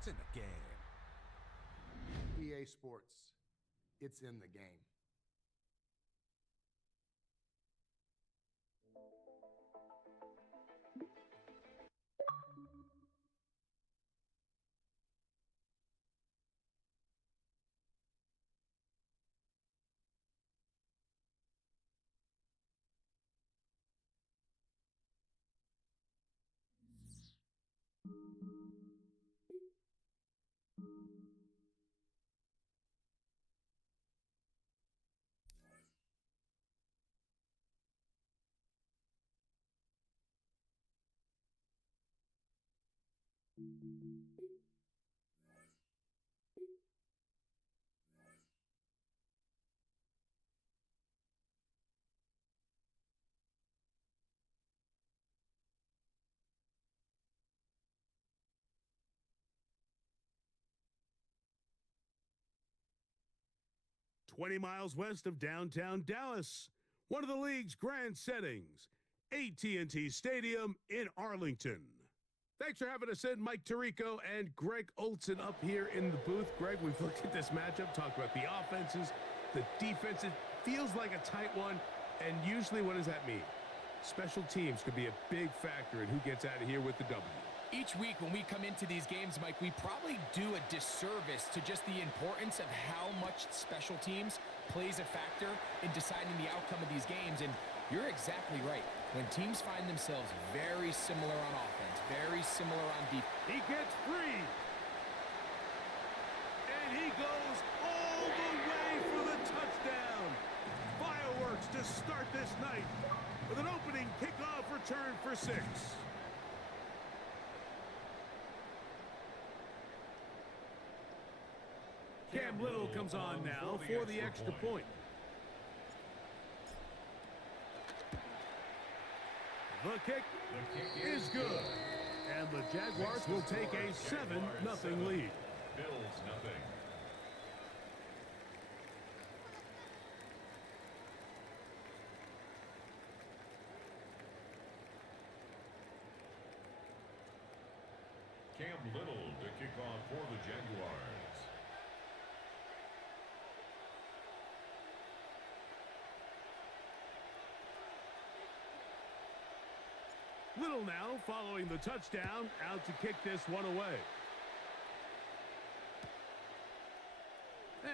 It's in the game. EA Sports. It's in the game. "20 miles west of downtown Dallas, one of the league's grand settings, AT&T Stadium in Arlington. Thanks for having us in, Mike Tirico and Greg Olson up here in the booth. Greg, we've looked at this matchup, talked about the offenses, the defenses. Feels like a tight one, and usually what does that mean? Special teams could be a big factor in who gets out of here with the W. Each week when we come into these games, Mike, we probably do a disservice to just the importance of how much special teams plays a factor in deciding the outcome of these games. And you're exactly right. When teams find themselves very similar on offense, very similar on defense. He gets free. And he goes all the way for the touchdown. Fireworks to start this night with an opening kickoff return for 6. Cam Little comes on now for the extra point. The kick is good. And the Jaguars will take a 7-0 lead. Bills nothing. Cam Little to kick off for the Jaguars. Little now following the touchdown, out to kick this one away.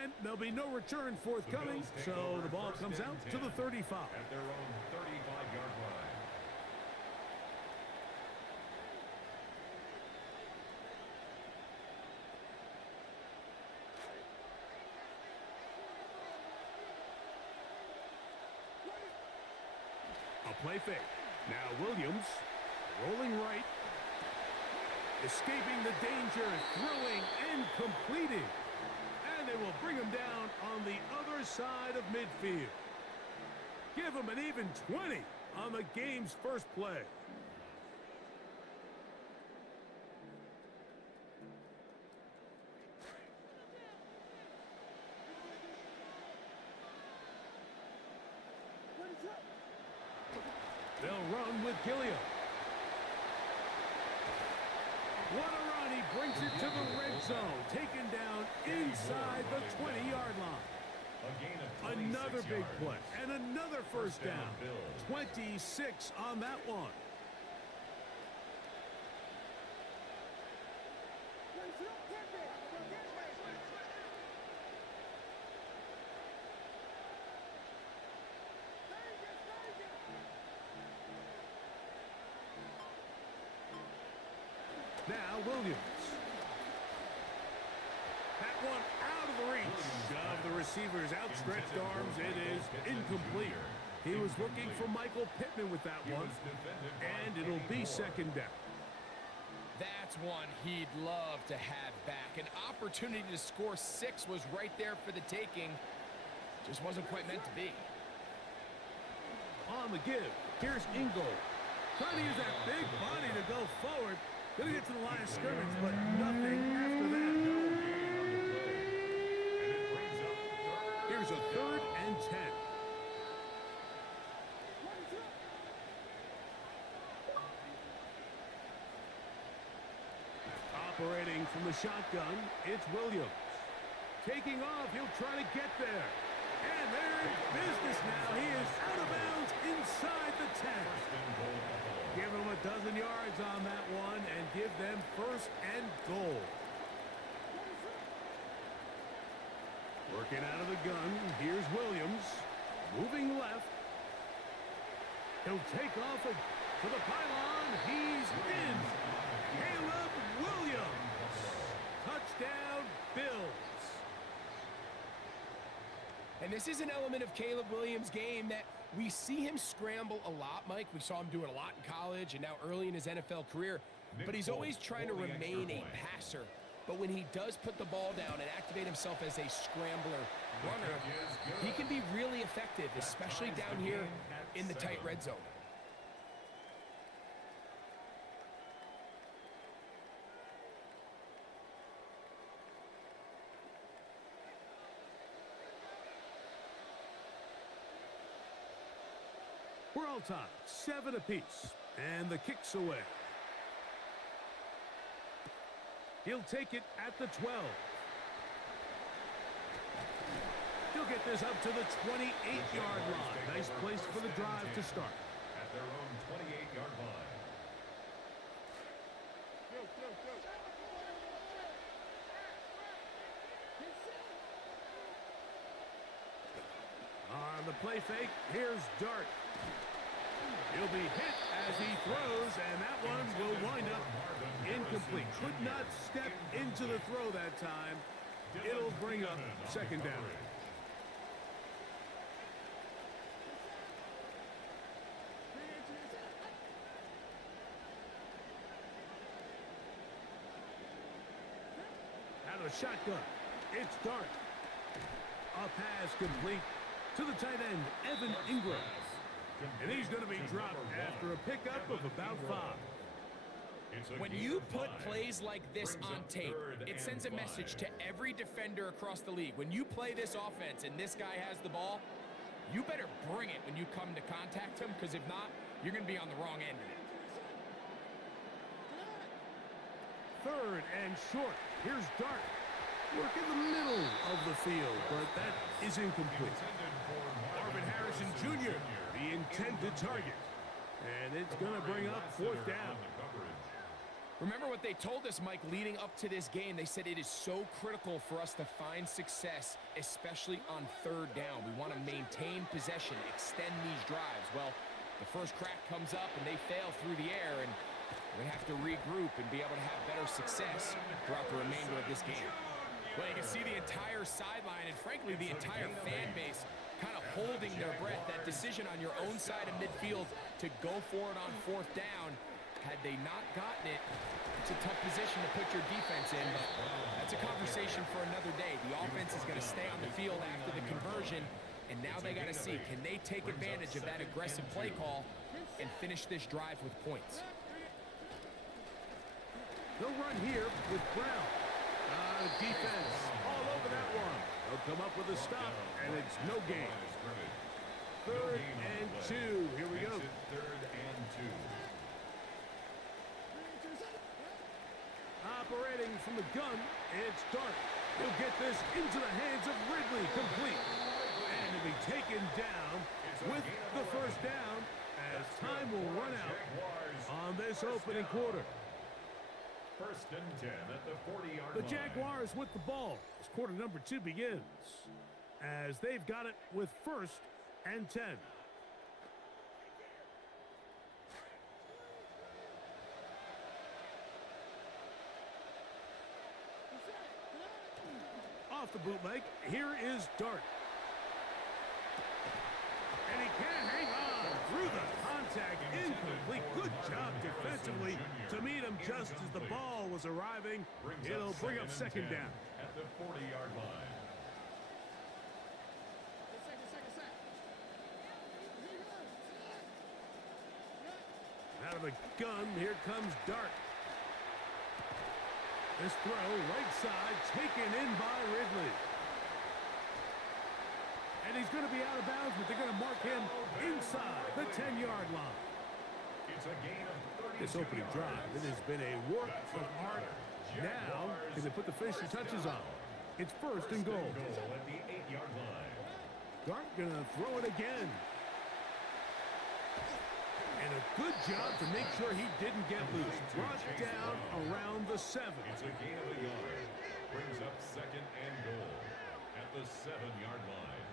And there'll be no return forthcoming, so the ball comes out to the 35. At their own 35-yard line. A play fake. Now Williams, rolling right, escaping the danger, throwing and completing. And they will bring him down on the other side of midfield. Give him an even 20 on the game's first play. They'll run with Gilliam. What a run. He brings it to the red zone. Taken down inside the 20-yard line. Another big play. And another first down. 26 on that one. Now Williams. That one out of the reach of the receiver's outstretched arms. It is incomplete. He was looking for Michael Pittman with that one, and it'll be second down. That's one he'd love to have back. An opportunity to score 6 was right there for the taking. Just wasn't quite meant to be. On the give, here's Ingold. Trying to use that big body to go forward. Gonna get to the line of scrimmage, but nothing after that. No gain on the play. And it brings up Here's a 3rd and 10. Operating from the shotgun, it's Williams. Taking off, he'll try to get there. And they're in business now. He is out of bounds inside the 10. Give him a dozen yards on that one and give them 1st and goal. Working out of the gun, here's Williams. Moving left. He'll take off to the pylon. He's in. Caleb Williams. Touchdown, Bills. And this is an element of Caleb Williams' game that we see him scramble a lot, Mike. We saw him do it a lot in college and now early in his NFL career. But he's always trying to remain a passer. But when he does put the ball down and activate himself as a scrambler runner, he can be really effective, especially down here in the tight red zone. We're all tied, 7 apiece, and the kick's away. He'll take it at the 12. He'll get this up to the 28-yard line. Nice place for the drive to start. At their own 28-yard line. On the play fake, here's Dart. He'll be hit as he throws, and that one will wind up incomplete. Could not step into the throw that time. It'll bring up 2nd down. Out of the shotgun, it's Dart. A pass complete to the tight end, Evan Ingram. And he's going to be dropped after a pickup of about 5. When you put plays like this on tape, it sends a message to every defender across the league. When you play this offense and this guy has the ball, you better bring it when you come to contact him, because if not, you're going to be on the wrong end of it. 3rd and short. Here's Dart. Work in the middle of the field, but that is incomplete. Marvin Harrison Jr., the intended target. And it's going to bring up 4th down. Remember what they told us, Mike, leading up to this game. They said it is so critical for us to find success, especially on 3rd down. We want to maintain possession, extend these drives. Well, the first crack comes up and they fail through the air, and we have to regroup and be able to have better success throughout the remainder of this game. Well, you can see the entire sideline and, frankly, the entire fan base kind of holding their breath. That decision on your own side of midfield to go for it on 4th down, had they not gotten it, it's a tough position to put your defense in, but that's a conversation for another day. The offense is going to stay on the field after the conversion, and now they got to see, can they take advantage of that aggressive play call and finish this drive with points? They'll run here with Brown. Defense all over that one. They'll come up with a stop, and it's no gain. 3rd and 2. Here we go. 3rd and 2. Operating from the gun, it's Dart. He'll get this into the hands of Ridley, complete. And he'll be taken down with the 1st down as time will run out on this opening quarter. 1st and 10 at the 40-yard line. The Jaguars with the ball as quarter number 2 begins, as they've got it with 1st and 10. Off the bootleg, here is Dart. And he can hang on through the contact, incomplete. Good job defensively to meet him just as the ball was arriving. It'll bring up 2nd down. At the 40-yard line. Out of the gun, here comes Dart. This throw, right side, taken in by Ridley. And he's going to be out of bounds, but they're going to mark him inside the 10-yard line. It's a gain of 32 This opening drive, it has been a work of art. Now, can they put the finishing touches on? It's first and goal. Goal at the 8-yard line. Dart going to throw it again. And a good job to make sure he didn't get loose. Brought down around the 7. It's a gain of a yard. Brings up second and goal at the 7-yard line.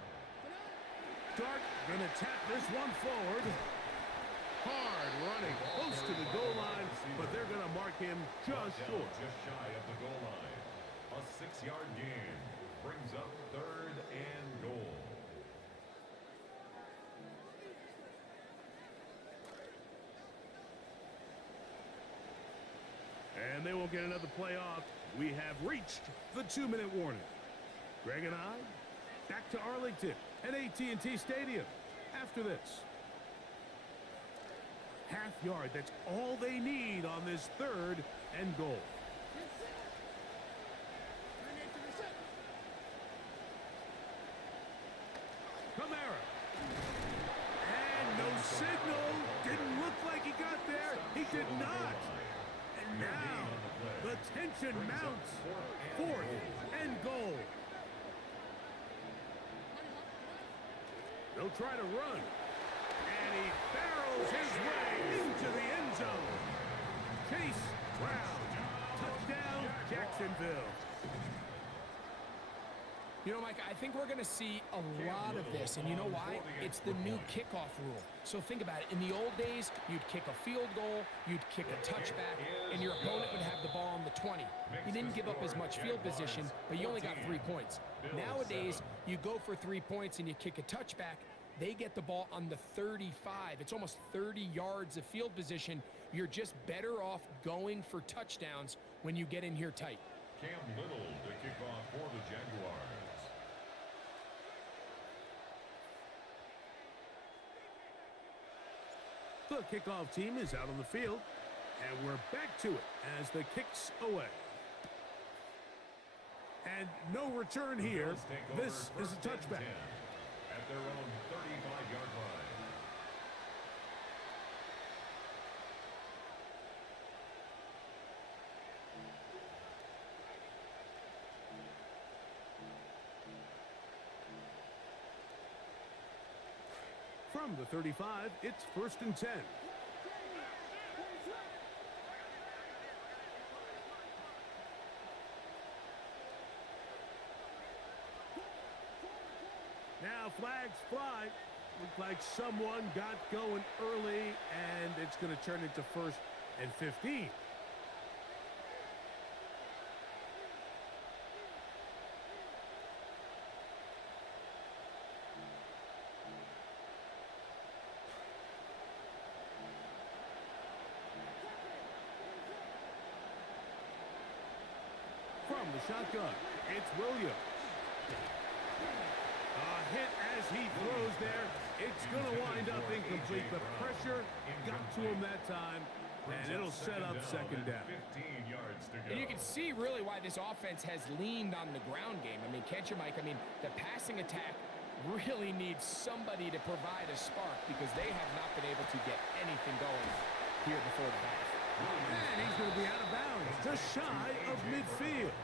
Dart going to tap this one forward. Hard running close to the goal line, but they're going to mark him just short. Just shy of the goal line. A 6-yard gain brings up third and goal. And they won't get another play off. We have reached the 2-minute warning. Greg and I, back to Arlington at AT&T Stadium after this. Half yard, that's all they need on this third and goal. Kamara. And no signal. Didn't look like he got there. He did not. And now the tension mounts. Fourth and goal. They'll try to run. And he barrels his way into the end zone. Chase Brown. Touchdown, Jacksonville. You know, Mike, I think we're going to see a lot of this, and you know why? It's the new kickoff rule. So think about it. In the old days, you'd kick a field goal, you'd kick a touchback, and your opponent would have the ball on the 20. You didn't give up as much field position, but you only got 3 points. Nowadays, you go for 3 points and you kick a touchback. They get the ball on the 35. It's almost 30 yards of field position. You're just better off going for touchdowns when you get in here tight. Cam Little to kick off for the Jaguars. The kickoff team is out on the field, and we're back to it as the kick's away. And no return here. This is a touchback. At their own 35-yard line. From the 35, it's first and 10. Now flags fly. Looked like someone got going early, and it's going to turn into first and 15. From the shotgun, it's Williams. A hit as he throws there. It's going to wind up incomplete. The pressure got to him that time, and it'll set up second down. 15 yards to go. And you can see really why this offense has leaned on the ground game. I mean, can't you, Mike? I mean, the passing attack really needs somebody to provide a spark because they have not been able to get anything going here before the half. And he's going to be out of bounds, just shy of midfield.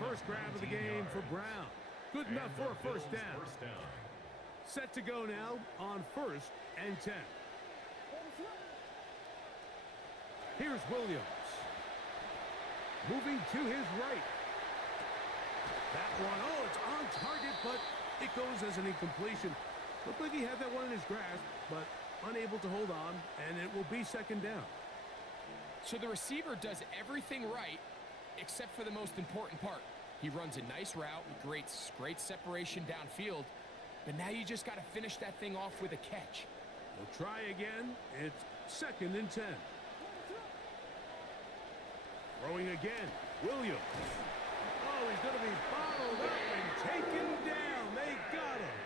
First grab of the game for Brown. Good enough for a first down. Set to go now on first and 10. Here's Williams. Moving to his right. That one, oh, it's on target, but it goes as an incompletion. Looked like he had that one in his grasp, but unable to hold on, and it will be second down. So the receiver does everything right except for the most important part. He runs a nice route with great separation downfield, but now you just got to finish that thing off with a catch. We'll try again. It's second and 10. Throwing again. Williams. Oh, he's going to be bottled up and taken down. They got him.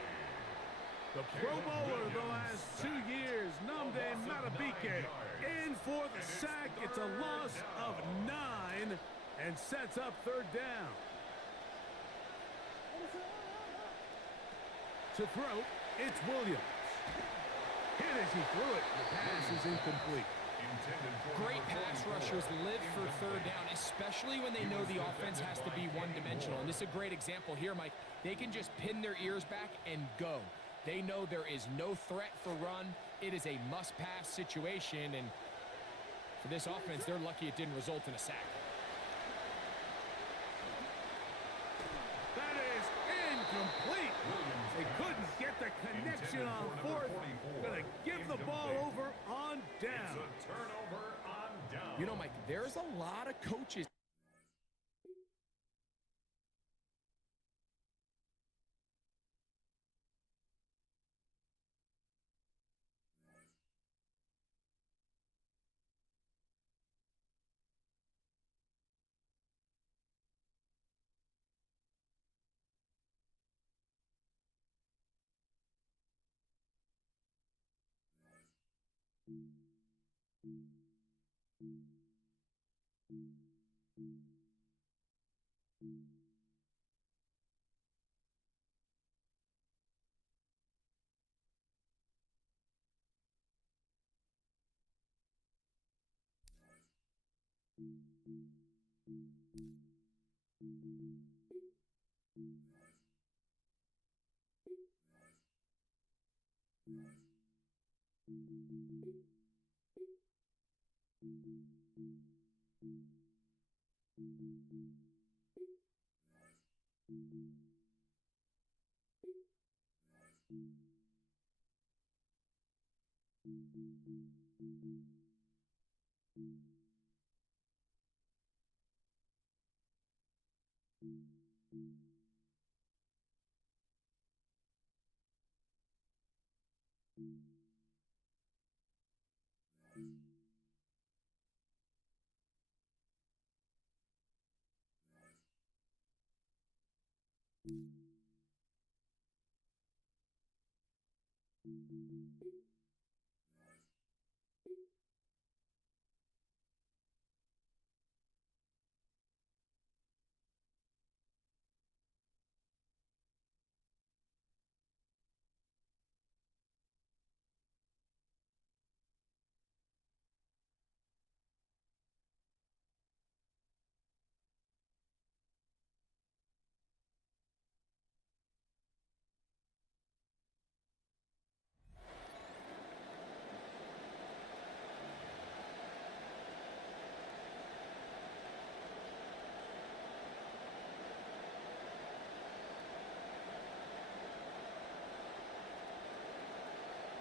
The Pro Bowler the last 2 years, Nnamdi Madubuike, in for the sack. It's That's a loss of 9 and sets up third down. To throw, it's Williams. Hit as he threw it. The pass is incomplete. Great pass rushers live for third down, especially when they know the offense has to be one-dimensional. And this is a great example here, Mike. They can just pin their ears back and go. They know there is no threat for run. It is a must-pass situation, and for this offense, they're lucky it didn't result in a sack. That is incomplete. They couldn't get the connection on fourth. Gonna give the ball over on down. It's a turnover on down. You know, Mike, there's a lot of coaches.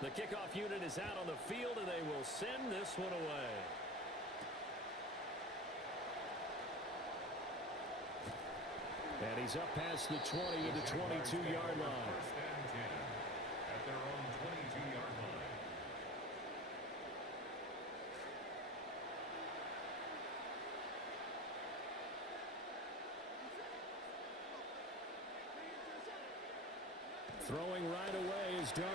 The kickoff unit is out on the field, and they will send this one away. And he's up past the 20 to the 22-yard line. First and 10 at their own 22-yard line. Throwing right away is Dart.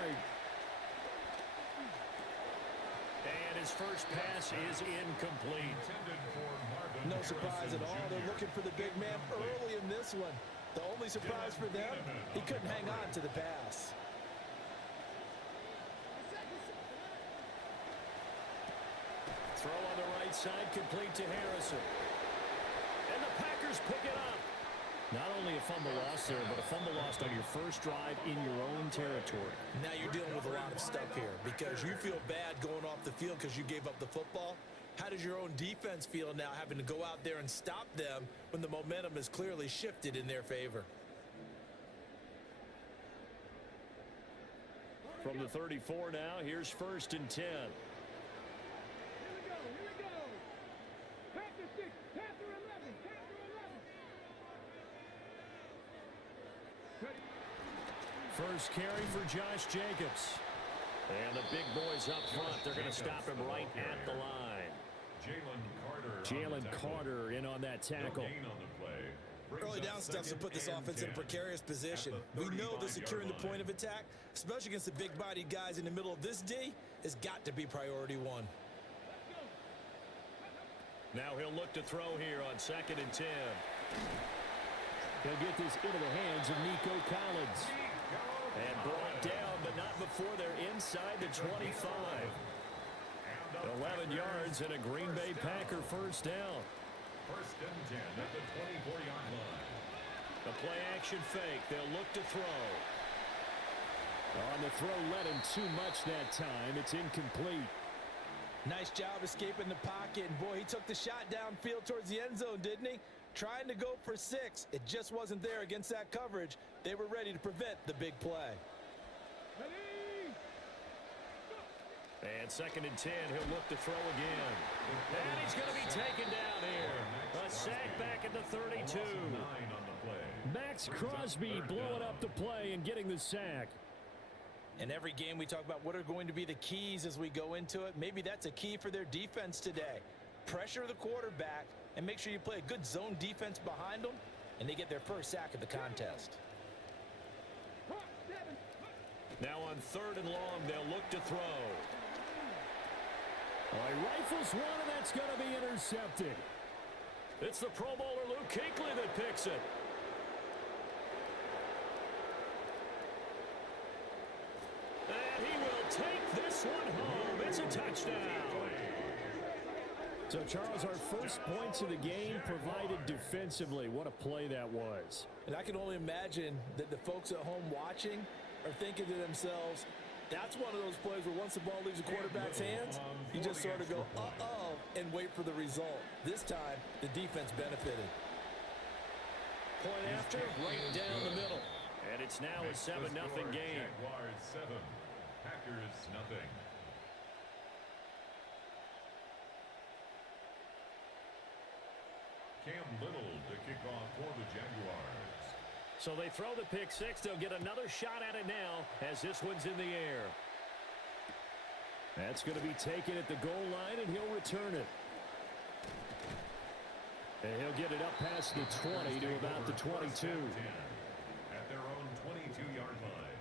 And his first pass is incomplete. No surprise at all. They're looking for the big man early in this one. The only surprise for them, he couldn't hang on to the pass. Throw on the right side, complete to Harrison. And the Packers pick it up. Not only a fumble loss there, but a fumble lost on your first drive in your own territory. Now you're dealing with a lot of stuff here because you feel bad going off the field because you gave up the football. How does your own defense feel now having to go out there and stop them when the momentum is clearly shifted in their favor? From the 34 now, here's 1st and 10. First carry for Josh Jacobs. And the big boys up front, they're going to stop him right at the line. Jalen Carter in on that tackle. Early down steps to put this offense in a precarious position. We know that securing the point of attack, especially against the big-bodied guys in the middle of this D, has got to be priority one. Now he'll look to throw here on 2nd and 10. He'll get this into the hands of Nico Collins. And brought down, but not before they're inside the 25. 11 yards and a Green Bay Packer first down. 1st and 10 at the 24-yard line. The play-action fake. They'll look to throw. On the throw, led him too much that time. It's incomplete. Nice job escaping the pocket. And, boy, he took the shot downfield towards the end zone, didn't he? Trying to go for 6. It just wasn't there against that coverage. They were ready to prevent the big play. And 2nd and 10, he'll look to throw again. And he's going to be taken down here. A sack back at the 32. Max Crosby blowing up the play and getting the sack. In every game we talk about what are going to be the keys as we go into it. Maybe that's a key for their defense today. Pressure the quarterback and make sure you play a good zone defense behind them, and they get their first sack of the contest. Now on 3rd and long, they'll look to throw. Oh, he rifles one, and that's going to be intercepted. It's the Pro Bowler Luke Kuechly that picks it. And he will take this one home. It's a touchdown. So, Charles, our first points of the game provided defensively. What a play that was. And I can only imagine that the folks at home watching are thinking to themselves, that's one of those plays where once the ball leaves the quarterback's hands, you just sort of go, uh-oh, and wait for the result. This time, the defense benefited. Point after, right down the middle. And it's now a 7-0 game. Jaguars 7, Packers nothing. Cam Little to kick off for the Jaguars. So they throw the pick 6. They'll get another shot at it now as this one's in the air. That's going to be taken at the goal line, and he'll return it. And he'll get it up past the 20 to about the 22. At their own 22-yard line.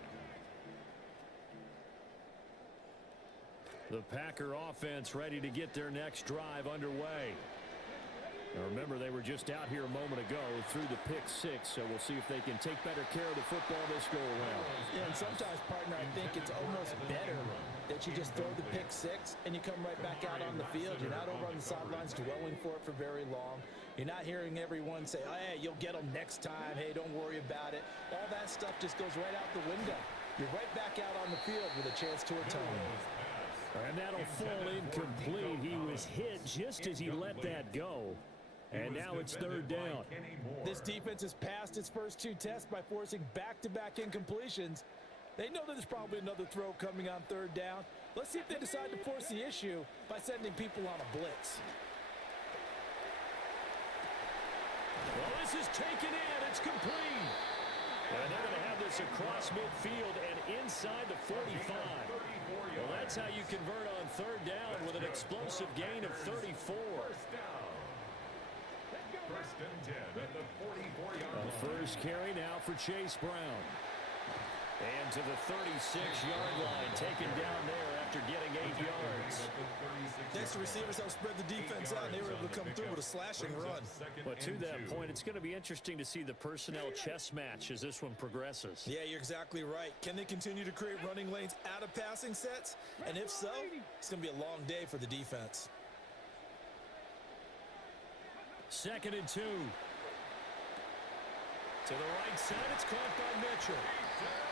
The Packer offense ready to get their next drive underway. Now remember, they were just out here a moment ago through the pick 6, so we'll see if they can take better care of the football this go around. Yeah, and sometimes, partner, I think it's almost better that you just throw the pick 6 and you come right back out on the field. You're not over on the sidelines dwelling for it for very long. You're not hearing everyone say, oh, hey, you'll get them next time. Hey, don't worry about it. All that stuff just goes right out the window. You're right back out on the field with a chance to atone. And that'll fall incomplete. He was hit just as he let that go. And now it's 3rd down. This defense has passed its first 2 tests by forcing back-to-back incompletions. They know that there's probably another throw coming on 3rd down. Let's see if they decide to force the issue by sending people on a blitz. Well, this is taken in. It's complete. And they're going to have this across midfield and inside the 45. Well, that's how you convert on 3rd down with an explosive gain of 34. 1st and 10 at the 44-yard line. First carry now for Chase Brown. And to the 36-yard line, taken down there after getting 8 yards. Next, the receivers help spread the defense out, and they were able to come through with a slashing run. But to that point, it's going to be interesting to see the personnel chess match as this one progresses. Yeah, you're exactly right. Can they continue to create running lanes out of passing sets? And if so, it's going to be a long day for the defense. 2nd and 2. To the right side, it's caught by Mitchell.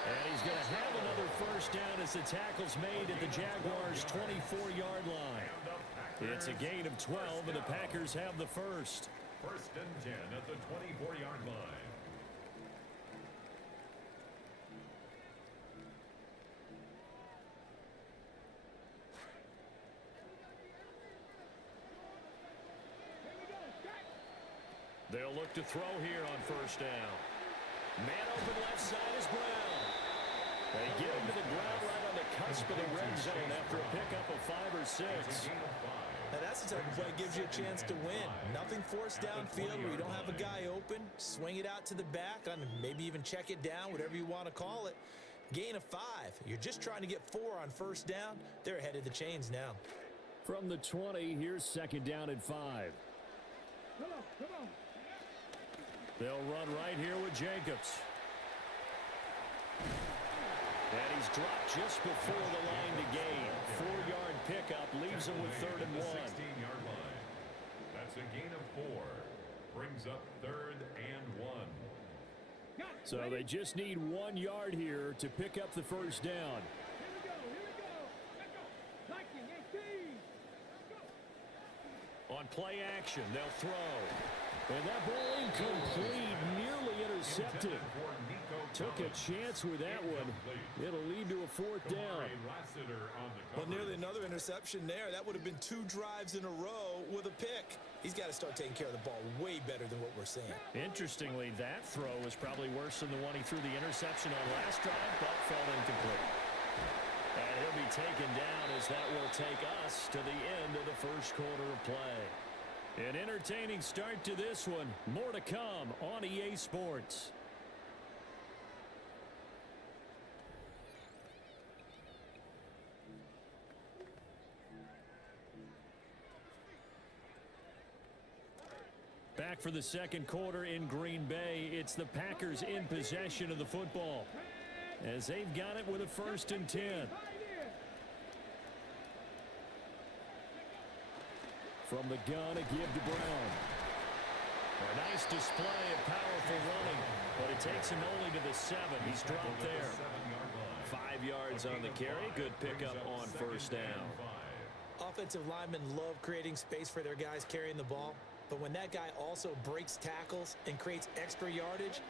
And he's going to have another first down as the tackle's made at the Jaguars' 24-yard line. It's a gain of 12, and the Packers have the first. 1st and 10 at the 24-yard line. They'll look to throw here on 1st down. Man open left side is Brown. They get him to the ground right on the cusp of the red zone after a pickup of 5 or 6. Now that's the type of play that gives you a chance to win. Nothing forced downfield where you don't have a guy open. Swing it out to the back, and maybe even check it down, whatever you want to call it. Gain of 5. You're just trying to get 4 on 1st down. They're ahead of the chains now. From the 20, here's 2nd down and 5. They'll run right here with Jacobs. And he's dropped just before the line to gain. 4-yard pickup leaves him with 3rd and 1. 16-yard line. That's a gain of 4. Brings up 3rd and 1. So they just need 1 yard here to pick up the first down. On play action, they'll throw. And that ball incomplete, nearly intercepted. Took a chance with that one. It'll lead to a 4th down. Well, nearly another interception there. That would have been 2 drives in a row with a pick. He's got to start taking care of the ball way better than what we're seeing. Interestingly, that throw was probably worse than the one he threw the interception on last drive, but fell incomplete. And he'll be taken down as that will take us to the end of the first quarter of play. An entertaining start to this one. More to come on EA Sports. Back for the second quarter in Green Bay. It's the Packers in possession of the football as they've got it with a 1st and 10. From the gun, a give to Brown. A nice display of powerful running, but it takes him only to the 7. He's dropped there. 5 yards on the carry. Good pickup on 1st down. Offensive linemen love creating space for their guys carrying the ball, but when that guy also breaks tackles and creates extra yardage,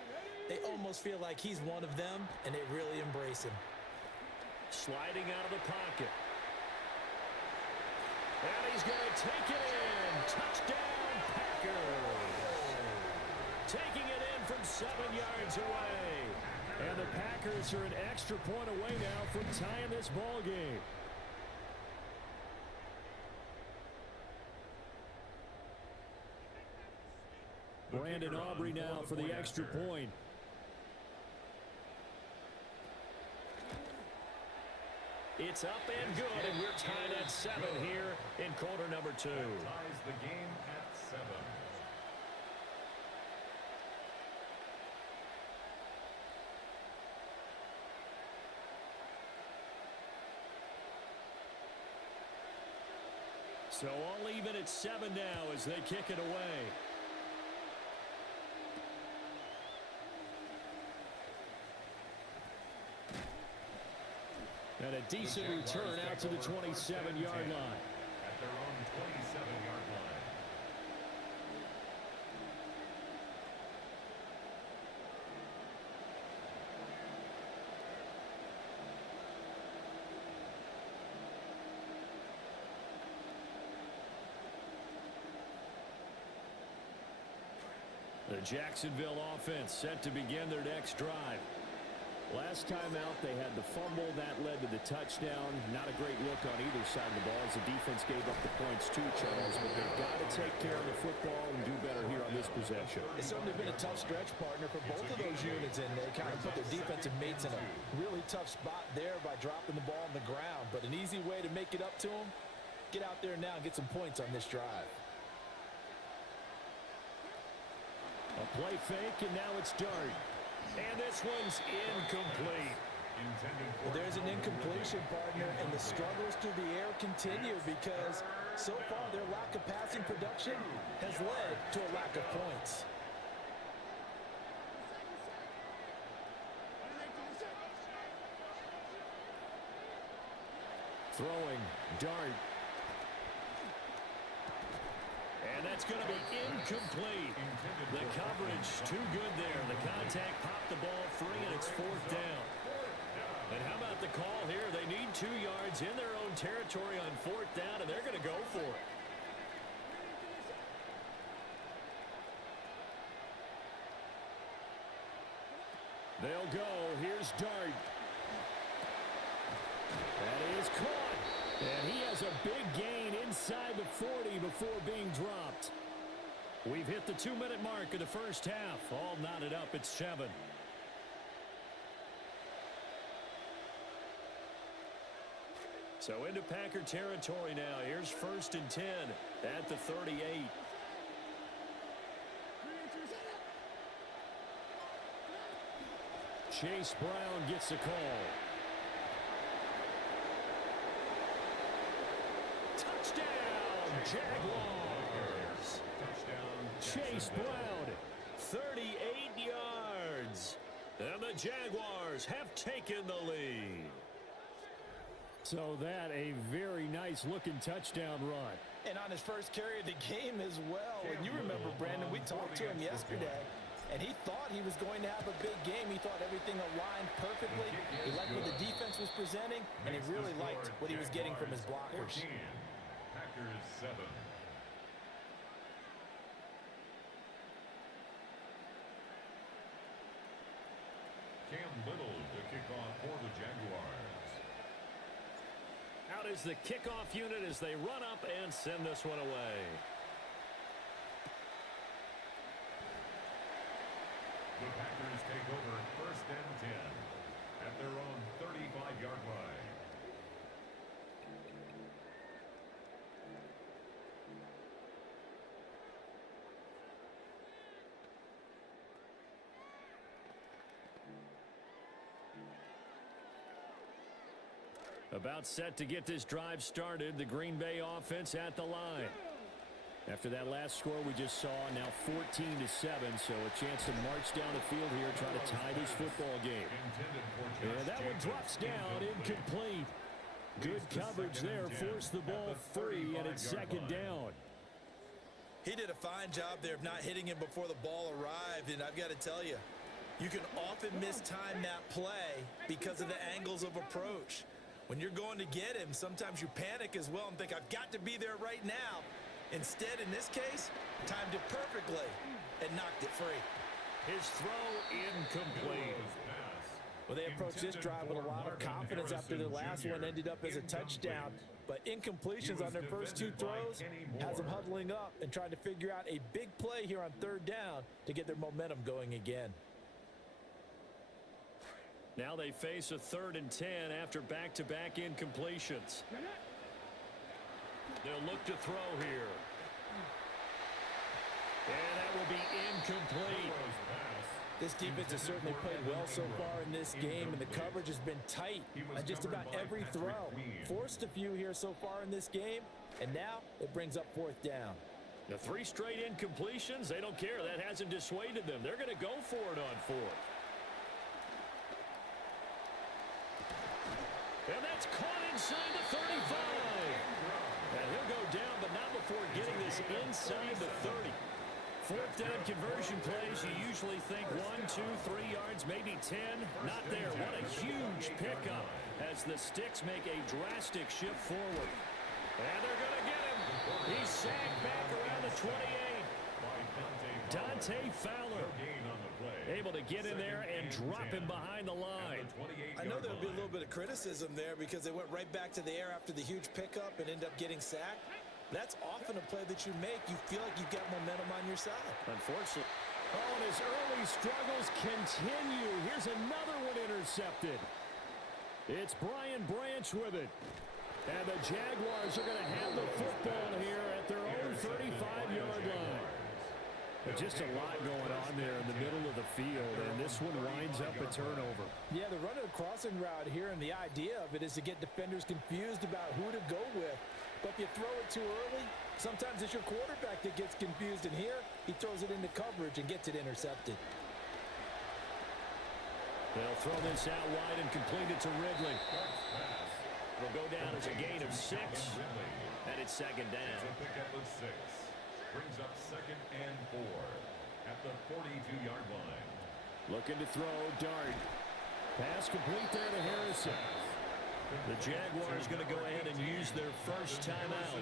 they almost feel like he's one of them, and they really embrace him. Sliding out of the pocket. And he's going to take it in. Touchdown, Packers. Taking it in from 7 yards away. And the Packers are an extra point away now from tying this ball game. Brandon Aubrey now for the extra point. It's up and good, and we're tied at 7 here in quarter number 2. That ties the game at 7. So all even at 7 now as they kick it away. And a decent return out to the 27-yard line. At their own 27-yard line. The Jacksonville offense set to begin their next drive. Last time out, they had the fumble. That led to the touchdown. Not a great look on either side of the ball as the defense gave up the points too, Charles. But they've got to take care of the football and do better here on this possession. It's certainly been a tough stretch, partner, for both of those units, and they kind of put their defensive mates in a really tough spot there by dropping the ball on the ground. But an easy way to make it up to them, get out there now and get some points on this drive. A play fake, and now it's Dart. And this one's incomplete. Well, there's an incompletion, partner, and the struggles through the air continue because so far their lack of passing production has led to a lack of points. Throwing, Dart. And that's going to be incomplete. The coverage too good there. The contact popped the ball free, and it's 4th down. And how about the call here? They need 2 yards in their own territory on 4th down, and they're going to go for it. They'll go. Here's Dart. That is caught. And he has a big gain inside the 40 before being dropped. We've hit the 2-minute mark of the first half. All knotted up at 7. So into Packer territory now. Here's 1st and 10 at the 38. Chase Brown gets the call. Touchdown, Jaguars. Chase Brown, 38 yards. And the Jaguars have taken the lead. So that a very nice looking touchdown run. And on his first carry of the game as well. And you remember, Brandon, we talked to him yesterday, and he thought he was going to have a big game. He thought everything aligned perfectly. He liked what the defense was presenting, and he really liked what he was getting from his blockers. 14, Packers 7. Cam Little to kick off for the Jaguars. Out is the kickoff unit as they run up and send this one away. The Packers take over 1st and 10 at their own 35-yard line. About set to get this drive started. The Green Bay offense at the line. After that last score we just saw, now 14-7, so a chance to march down the field here, try to tie this football game. And that one drops down, incomplete. Good coverage there, forced the ball free, and it's 2nd down. He did a fine job there of not hitting him before the ball arrived, and I've got to tell you, you can often mistime that play because of the angles of approach. When you're going to get him, sometimes you panic as well and think, I've got to be there right now. Instead, in this case, timed it perfectly and knocked it free. His throw incomplete. Well, they approached this drive with a lot of confidence after the last one ended up as a touchdown. But incompletions on their first 2 throws has them huddling up and trying to figure out a big play here on 3rd down to get their momentum going again. Now they face a 3rd and 10 after back-to-back incompletions. They'll look to throw here. And that will be incomplete. This defense has certainly played well so far in this game, and the coverage has been tight on just about every throw. Forced a few here so far in this game, and now it brings up 4th down. The 3 straight incompletions, they don't care. That hasn't dissuaded them. They're going to go for it on 4th. And that's caught inside the 35. And he'll go down, but not before getting this inside the 30. 4th down conversion plays, you usually think 1, 2, 3 yards, maybe 10. Not there. What a huge pickup as the Sticks make a drastic shift forward. And they're going to get him. He's sagged back around the 28. Dante Fowler able to get in there and drop him behind the line. I know there'll be a little bit of criticism there because they went right back to the air after the huge pickup and end up getting sacked. That's often a play that you make. You feel like you've got momentum on your side. Unfortunately. Oh, and his early struggles continue. Here's another one intercepted. It's Brian Branch with it. And the Jaguars are going to have the football here at their own 35-yard line. But just a lot going on there in the middle of the field, and this one winds up a turnover. Yeah, they're running a crossing route here, and the idea of it is to get defenders confused about who to go with. But if you throw it too early, sometimes it's your quarterback that gets confused, and here he throws it into coverage and gets it intercepted. They'll throw this out wide and complete it to Ridley. It'll go down as a gain of 6, and it's 2nd down. Brings up 2nd and 4 at the 42-yard line. Looking to throw, Dart. Pass complete there to Harrison. The Jaguars going to go ahead and use their first timeout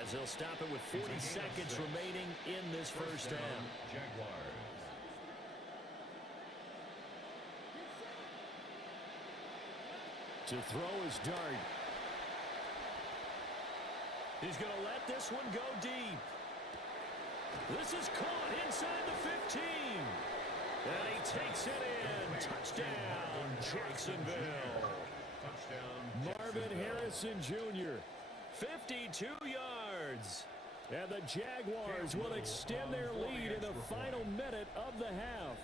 as they'll stop it with 40 seconds remaining in this first half. Jaguars. To throw is Dart. He's going to let this one go deep. This is caught inside the 15. And he takes it in. Touchdown, Jacksonville. Touchdown, Marvin Harrison Jr., 52 yards. And the Jaguars will extend their lead in the final minute of the half.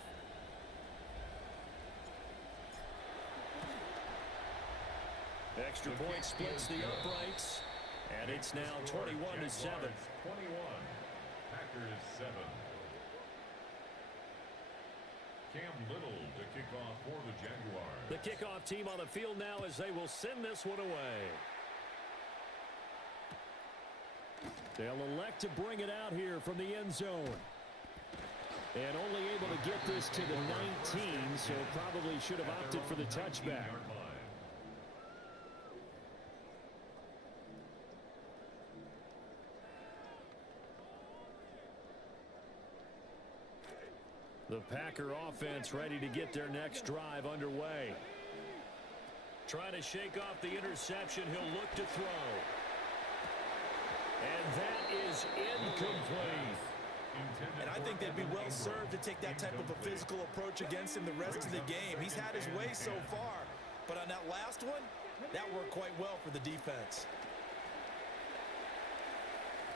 Extra point splits the uprights. And it's now 21-7. 21. Packers 7. Cam Little to kick off for the Jaguars. The kickoff team on the field now as they will send this one away. They'll elect to bring it out here from the end zone. And only able to get this to the 19, so probably should have opted for the touchback. The Packer offense ready to get their next drive underway. Trying to shake off the interception. He'll look to throw. And that is incomplete. And I think they'd be well served to take that type of a physical approach against him the rest of the game. He's had his way so far, but on that last one, that worked quite well for the defense.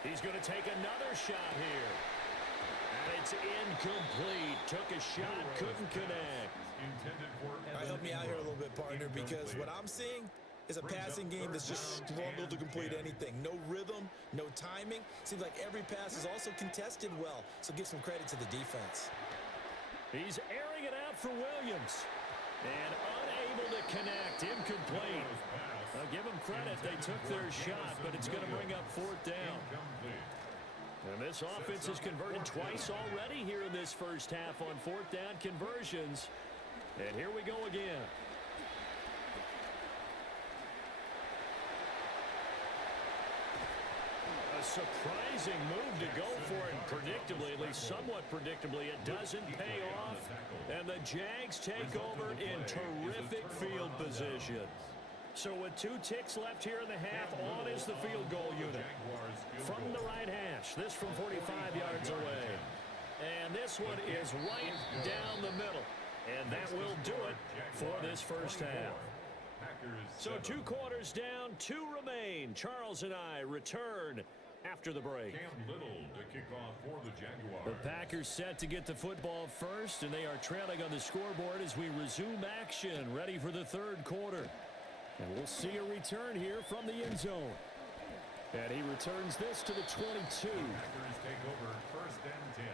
He's going to take another shot here. And it's incomplete. Took a shot, couldn't connect. All right, help me out here a little bit, partner, because what I'm seeing is a passing game that's just struggled to complete anything. No rhythm, no timing. Seems like every pass is also contested well, so give some credit to the defense. He's airing it out for Williams. And unable to connect. Incomplete. I'll give them credit. They took their shot, but it's going to bring up fourth down. And this offense has converted twice already here in this first half on fourth down conversions. And here we go again. A surprising move to go for it. Predictably, at least somewhat predictably, it doesn't pay off. And the Jags take over in terrific field position. So with 2 ticks left here in the half, on is the field goal unit. From the right hash, this from 45 yards away. And this one is right down the middle. And that will do it for this first half. So 2 quarters down, 2 remain. Charles and I return after the break. Cam Little to kick off for the Jaguars. The Packers set to get the football first, and they are trailing on the scoreboard as we resume action, ready for the third quarter. And we'll see a return here from the end zone. And he returns this to the 22. The Packers take over first and 10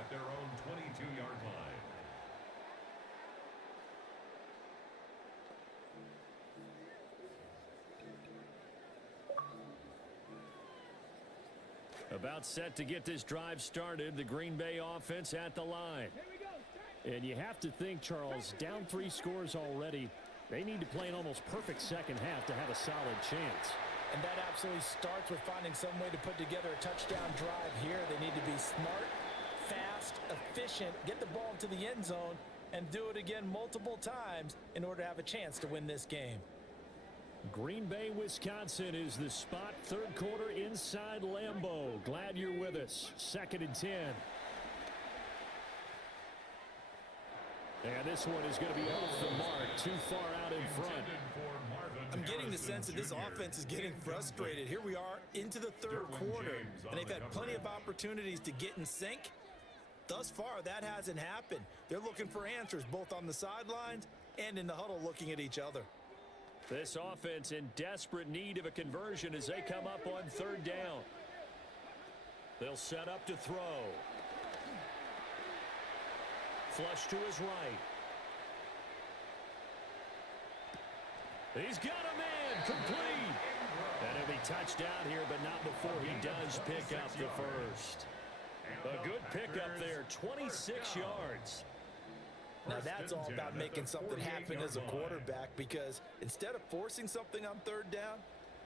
at their own 22-yard line. About set to get this drive started. The Green Bay offense at the line. And you have to think, Charles, down 3 scores already. They need to play an almost perfect second half to have a solid chance. And that absolutely starts with finding some way to put together a touchdown drive here. They need to be smart, fast, efficient, get the ball to the end zone, and do it again multiple times in order to have a chance to win this game. Green Bay, Wisconsin is the spot. Third quarter inside Lambeau. Glad you're with us. 2nd and 10. And this one is going to be off the mark. Too far out in front. I'm getting the sense that this offense is getting frustrated. Here we are into the third quarter, and they've had plenty of opportunities to get in sync. Thus far, that hasn't happened. They're looking for answers both on the sidelines and in the huddle looking at each other. This offense in desperate need of a conversion as they come up on third down. They'll set up to throw. Flush to his right. He's got a man, complete. And he'll be touched down here, but not before he does pick up the first. A good pickup there, 26 yards. Now that's all about making something happen as a quarterback, because instead of forcing something on third down,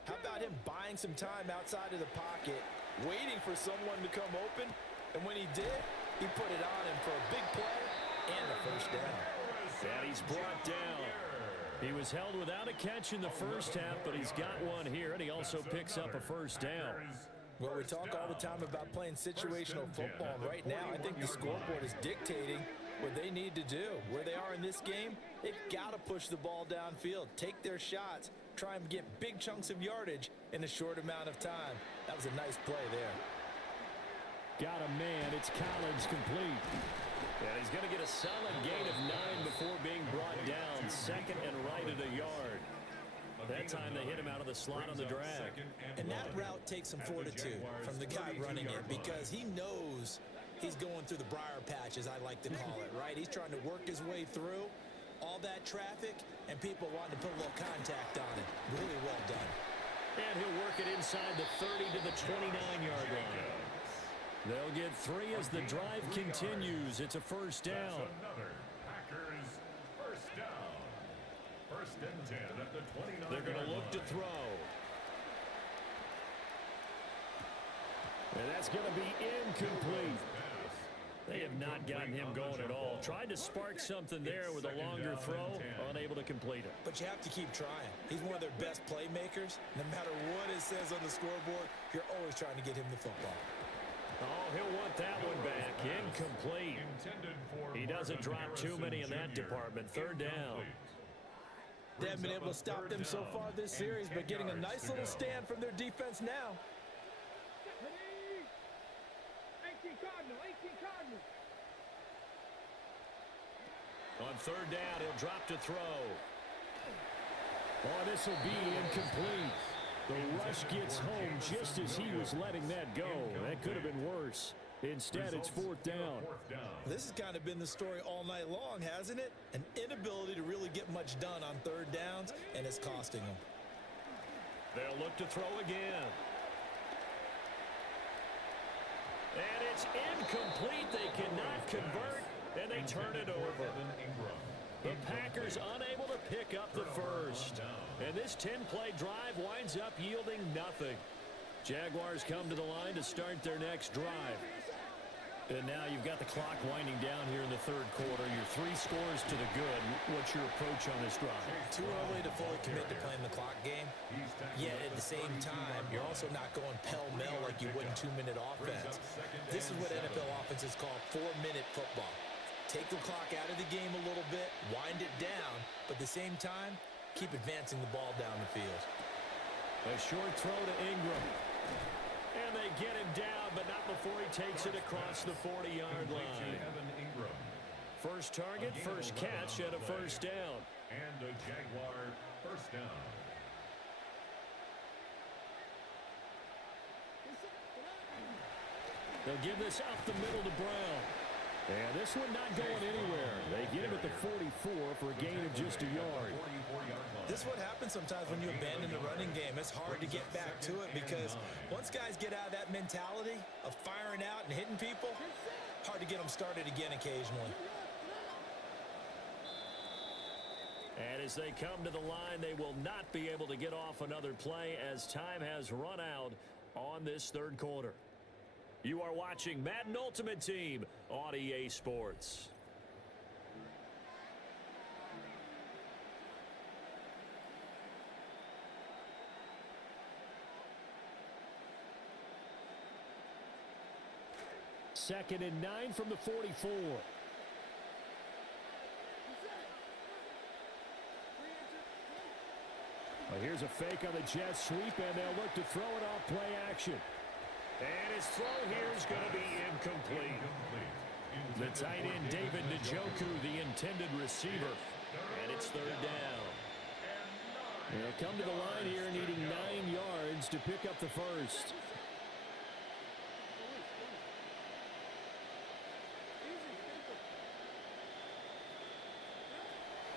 how about him buying some time outside of the pocket, waiting for someone to come open, and when he did, he put it on him for a big play and a first down. And he's brought down. He was held without a catch in the first half, but he's got one here, and he also picks up a first down. Well, we talk all the time about playing situational football, and right now I think the scoreboard is dictating what they need to do. Where they are in this game, they've got to push the ball downfield, take their shots, try and get big chunks of yardage in a short amount of time. That was a nice play there. Got a man. It's Collins, complete. And he's going to get a solid gain of 9 before being brought down. 2nd and right at a yard. That time they hit him out of the slot on the drag. And that route takes some fortitude from the guy running it because he knows he's going through the briar patch, as I like to call it, right? He's trying to work his way through all that traffic, and people want to put a little contact on it. Really well done. And he'll work it inside the 30 to the 29-yard line. They'll get 3 as the drive continues. It's a first down. That's another Packers first down. First and 10 at the 29. They're going to look to throw. And that's going to be incomplete. They have not gotten him going at all. Tried to spark something there with a longer throw, unable to complete it. But you have to keep trying. He's one of their best playmakers. No matter what it says on the scoreboard, you're always trying to get him the football. Oh, he'll want that one back. Incomplete. He doesn't drop too many in that department. Third down. They haven't been able to stop them so far this series, but getting a nice little stand from their defense now. On third down, he'll drop to throw. Oh, this will be incomplete. The rush gets home just as he was letting that go. That could have been worse. Instead, it's fourth down. This has kind of been the story all night long, hasn't it? An inability to really get much done on third downs, and it's costing them. They'll look to throw again. And it's incomplete. They cannot convert, and they turn it over. The Packers unable to pick up the first. And this 10-play drive winds up yielding nothing. Jaguars come to the line to start their next drive. And now you've got the clock winding down here in the third quarter. Your 3 scores to the good. What's your approach on this drive? Too early to fully commit to playing the clock game. Yet at the same time, you're also not going pell-mell like you would in 2-minute offense. This is what NFL offenses call 4-minute football. Take the clock out of the game a little bit, wind it down, but at the same time, keep advancing the ball down the field. A short throw to Ingram. And they get him down, but not before he takes it across the 40-yard line. First target, first catch, and a first down. And a Jaguar first down. They'll give this up the middle to Brown. And this one not going anywhere. They get him at the 44 for a gain of just a yard. This is what happens sometimes when you abandon the running game. It's hard to get back to it because once guys get out of that mentality of firing out and hitting people, hard to get them started again occasionally. And as they come to the line, they will not be able to get off another play as time has run out on this third quarter. You are watching Madden Ultimate Team on EA Sports. Second and 9 from the 44. Well, here's a fake on the jet sweep, and they'll look to throw it off play action. And his throw here is going to be incomplete. The tight end, David Njoku, the intended receiver. And it's third down. They'll come to the line here needing 9 yards to pick up the first.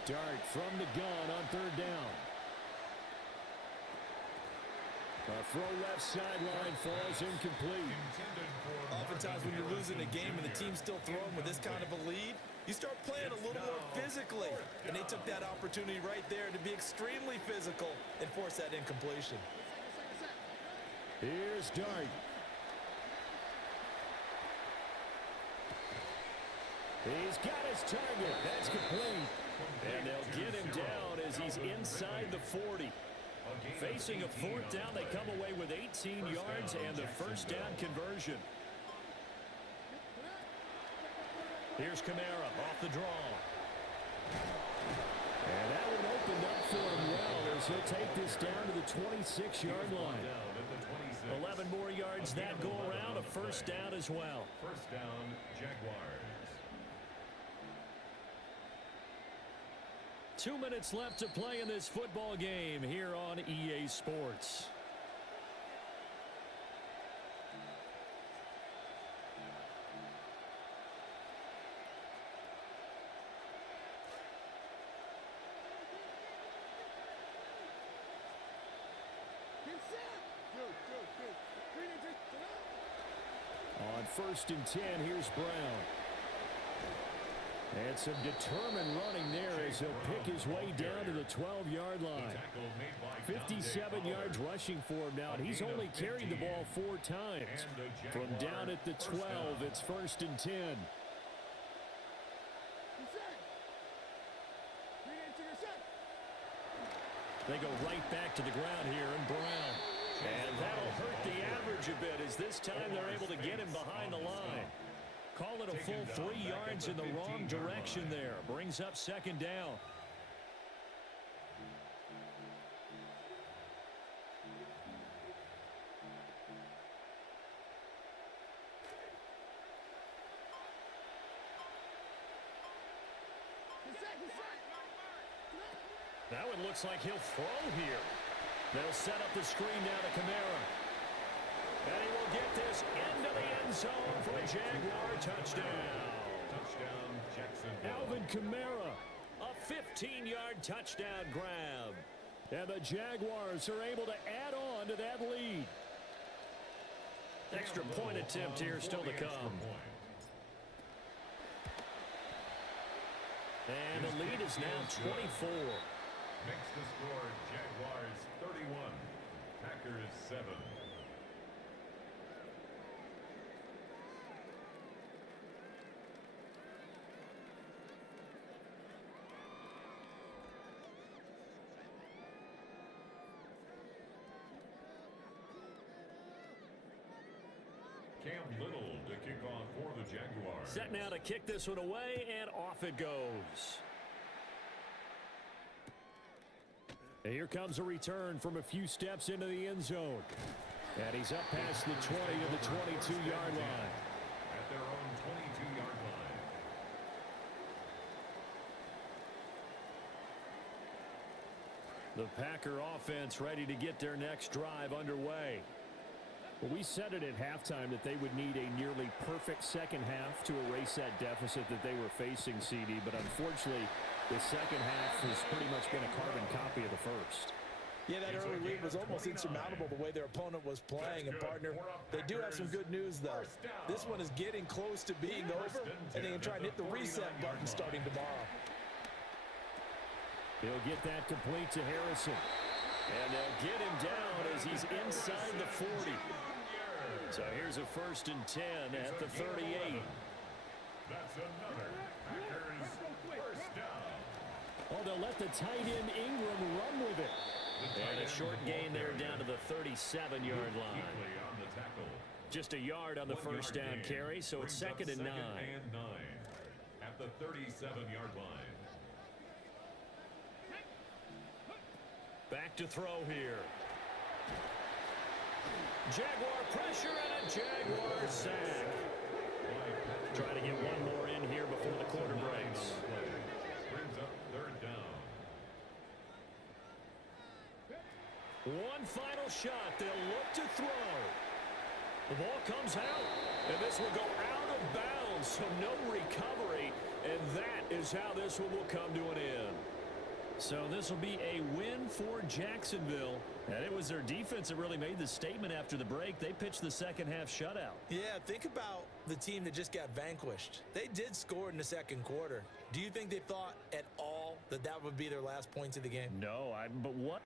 Dart from the gun on third down. A throw left sideline falls incomplete. Oftentimes when you're losing a game and the team's still throwing with this kind of a lead, you start playing a little more physically. And they took that opportunity right there to be extremely physical and force that incompletion. Here's Dart. He's got his target. That's complete. And they'll get him down as he's inside the 40. Facing a fourth down, they come away with 18 yards and the first down conversion. Here's Kamara off the draw. And that one opened up for him well as he'll take this down to the 26-yard line. 11 more yards that go around, a first down as well. First down, Jaguars. 2 minutes left to play in this football game here on EA Sports. On 1st and 10, here's Brown. And some determined running there as he'll pick his way down to the 12-yard line. 57 yards rushing for him now, and he's only carried the ball 4 times. From down at the 12, it's 1st and 10. They go right back to the ground here, and Brown. And that'll hurt the average a bit as this time they're able to get him behind the line. Call it a full 3 yards in the wrong direction there. Brings up 2nd down. Now it looks like he'll throw here. They'll set up the screen now to Kamara. And he will get this into the end zone for a Jaguar touchdown. Touchdown, Jacksonville. Alvin Kamara, a 15-yard touchdown grab. And the Jaguars are able to add on to that lead. Extra point attempt here still to come. And the lead is now 24. Makes the score Jaguars 31, Packers 7. Cam Little to kick off for the Jaguars. Set now to kick this one away, and off it goes. And here comes a return from a few steps into the end zone. And he's up past the 20 to the 22-yard line. At their own 22-yard line. The Packer offense ready to get their next drive underway. Well, we said it at halftime that they would need a nearly perfect second half to erase that deficit that they were facing, CD. But unfortunately, the second half has pretty much been a carbon copy of the first. Yeah, that early lead was almost insurmountable the way their opponent was playing. And, partner, they do have some good news, though. This one is getting close to being over, and they can try and hit the reset button starting tomorrow. He'll get that complete to Harrison. And they'll get him down as he's inside the 40. So here's a 1st and 10 at the 38. That's another Packers first down. Oh, they'll let the tight end Ingram run with it. And a short gain there down to the 37-yard line. On the tackle. Just a yard on the first down carry, so it's 2nd and 9. At the 37-yard line. Back to throw here. Jaguar pressure and a Jaguar sack. Try to get one more in here before the quarter breaks. Brings up 3rd down. One final shot. They'll look to throw. The ball comes out, and this will go out of bounds, so no recovery, and that is how this one will come to an end. So this will be a win for Jacksonville, and it was their defense that really made the statement after the break. They pitched the second half shutout. Yeah, think about the team that just got vanquished. They did score in the second quarter. Do you think they thought at all that that would be their last points of the game? No, but what?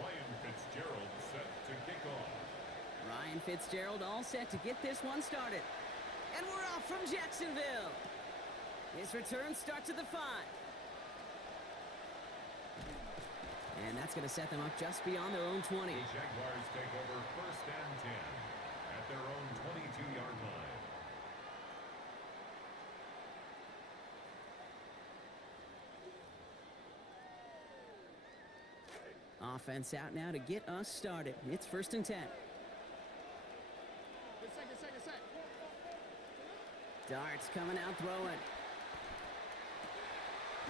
Ryan Fitzgerald set to kick off. Ryan Fitzgerald all set to get this one started. And we're off from Jacksonville. His return starts at the 5. And that's going to set them up just beyond their own 20. The Jaguars take over 1st and 10 at their own 22-yard line. Offense out now to get us started. It's 1st and 10. Darts coming out throwing.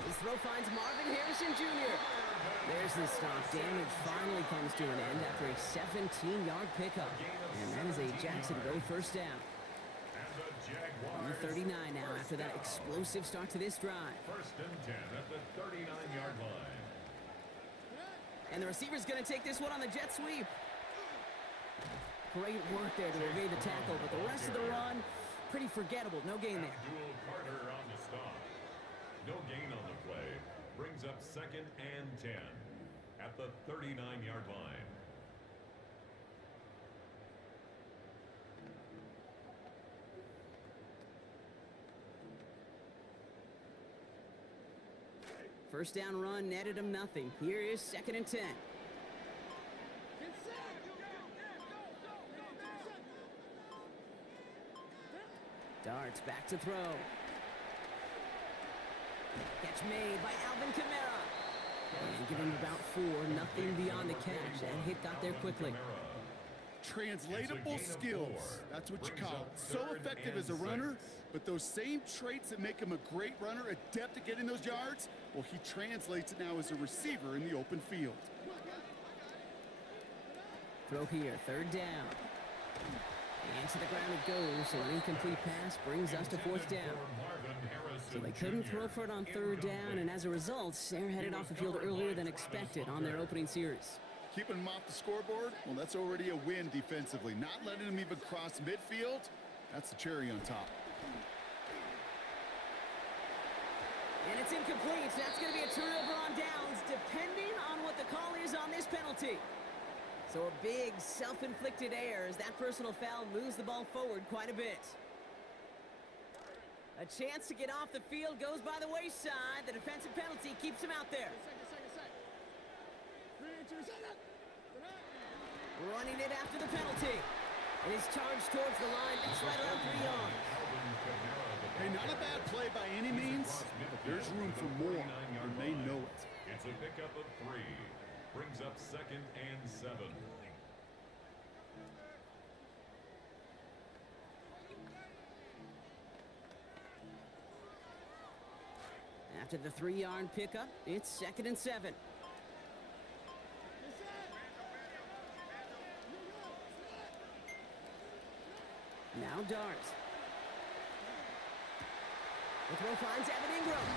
His throw finds Marvin Harrison Jr. There's the stop. Damage finally comes to an end after a 17-yard pickup. And that is a Jacksonville 1st down. On the 39 now after that explosive start to this drive. 1st and 10 at the 39-yard line. And the receiver's going to take this one on the jet sweep. Great work there to evade the tackle, but the rest of the run, pretty forgettable. No gain there. Abdul Carter on the stop. No gain on the play. Brings up 2nd and 10 at the 39-yard line. First down run netted him nothing. Here is 2nd and 10. Darts back to throw. Catch made by Alvin Kamara. And give him about 4, nothing beyond the catch. That hit got there quickly. Translatable skills. That's what you call it. So effective as a runner, but those same traits that make him a great runner, adept at getting those yards, well, he translates it now as a receiver in the open field. Throw here, 3rd down. And to the ground it goes, so an incomplete pass brings us to 4th down. So they couldn't throw for it on 3rd down, and as a result, they're headed off the field earlier than expected on their opening series. Keeping him off the scoreboard, well, that's already a win defensively. Not letting him even cross midfield, that's the cherry on top. And it's incomplete. That's going to be a turnover on downs, depending on what the call is on this penalty. So a big self-inflicted error as that personal foul moves the ball forward quite a bit. A chance to get off the field goes by the wayside. The defensive penalty keeps him out there. Running it after the penalty. And he's charged towards the line. It's right around 3 yards. Hey, not a bad play by any means, but there's room for more, and they know it. It's a pickup of 3. Brings up 2nd and 7. After the 3-yard pickup, it's 2nd and 7. Now Dart. The throw finds Evan Ingram.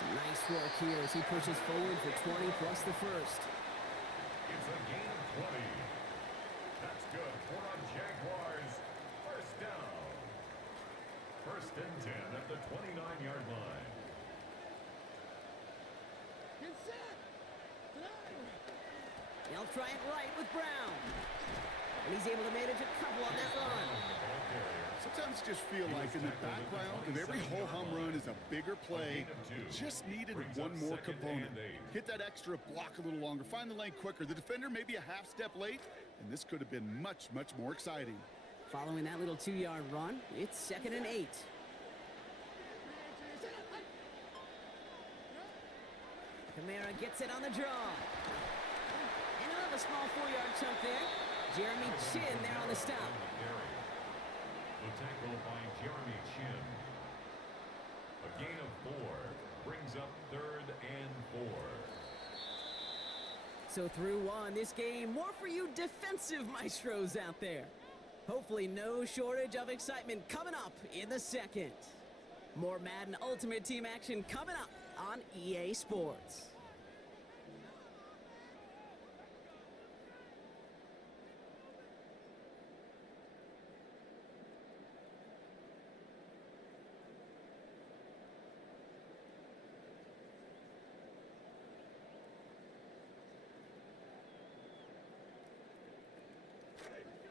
Some nice work here as he pushes forward for 20 plus the first. It's a gain of 20. That's good for the Jaguars. First down. 1st and 10 at the 29-yard line. They'll try it right with Brown. And he's able to manage a couple on that run. Sometimes you just feel like in the background of every ho-hum run is a bigger play. Just needed one more component. Hit that extra block a little longer. Find the lane quicker. The defender may be a half step late, and this could have been much, much more exciting. Following that little 2-yard run, it's 2nd and 8. Kamara gets it on the draw. And another small 4-yard chunk there. Jeremy Chin there on the stop. The tackle by Jeremy Chin. A gain of 4 brings up 3rd and 4. So through 1, this game, more for you defensive maestros out there. Hopefully no shortage of excitement coming up in the 2nd. More Madden Ultimate Team action coming up on EA Sports.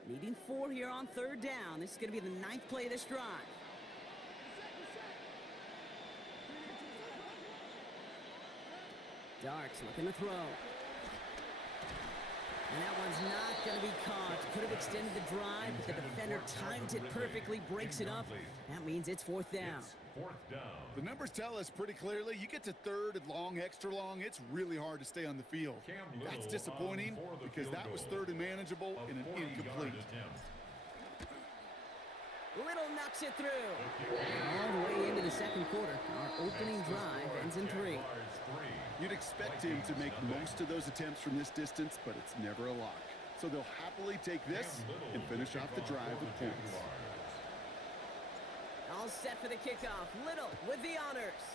Needing 4 here on 3rd down. This is going to be the 9th play of this drive. Darks looking to throw. And that one's not going to be caught. Could have extended the drive, but the defender timed it perfectly, breaks it up. That means it's 4th down. It's 4th down. The numbers tell us pretty clearly, you get to 3rd and long, extra long, it's really hard to stay on the field. That's disappointing because that was 3rd and manageable and an incomplete. Little knocks it through. All the way into the 2nd quarter. Our opening drive ends in 3. You'd expect him to make most of those attempts from this distance, but it's never a lock. So they'll happily take this and finish off the drive with points. All set for the kickoff. Little with the honors.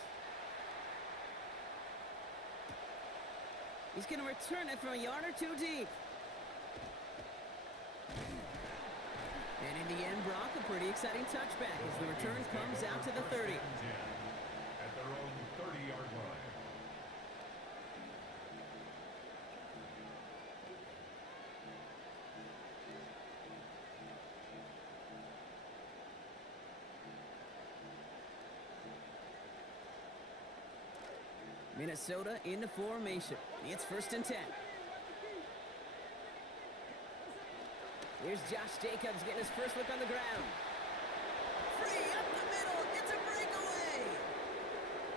He's going to return it from a yard or 2 deep. And in the end, Brock, a pretty exciting touchback as the return comes out to the 30. At their own 30-yard line. Minnesota into formation. It's 1st and 10. Here's Josh Jacobs getting his first look on the ground. Free up the middle. It's a breakaway.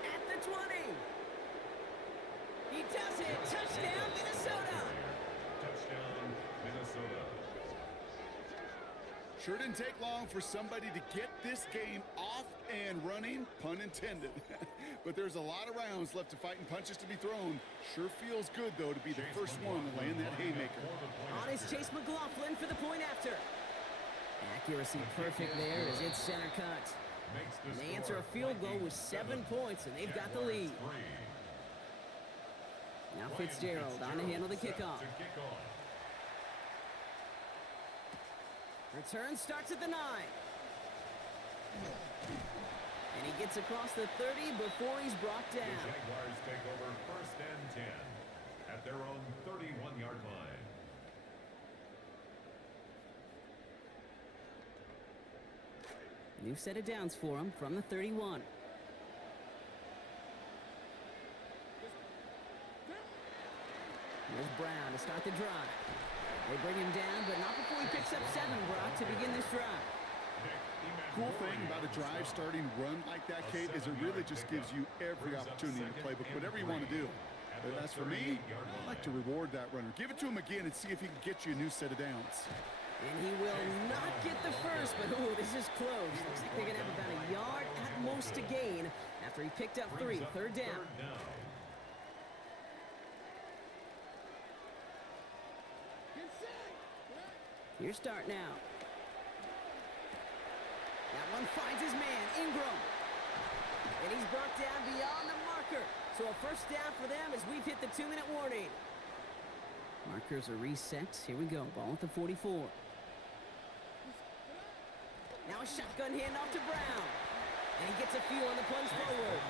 At the 20. He does it. Touchdown, Minnesota. Touchdown, Minnesota. Sure didn't take long for somebody to get this game off and running, pun intended. But there's a lot of rounds left to fight and punches to be thrown. Sure feels good, though, to be the first one to land that haymaker. On is Chase McLaughlin for the point after. Accuracy perfect there as it's center cut. And they answer a field goal with 7 points, and they've got the lead. Now Fitzgerald on to handle the kickoff. Return starts at the 9. And he gets across the 30 before he's brought down. The Jaguars take over 1st and 10 at their own 31-yard line. New set of downs for him from the 31. Here's Brown to start the drive. They bring him down, but not before he picks up 7, Brock, to begin this drive. Cool thing about a drive starting run like that, Kate, is it really just gives you every opportunity in the playbook, whatever you want to do. But as for me, I like to reward that runner. Give it to him again and see if he can get you a new set of downs. And he will not get the first, but ooh, this is close. Looks like they're going to have about a yard at most to gain after he picked up 3, 3rd down. Here start now. That one finds his man, Ingram. And he's brought down beyond the marker. So a 1st down for them as we've hit the 2-minute warning. Markers are reset. Here we go. Ball at the 44. Now a shotgun handoff to Brown. And he gets a feel on the plunge forward.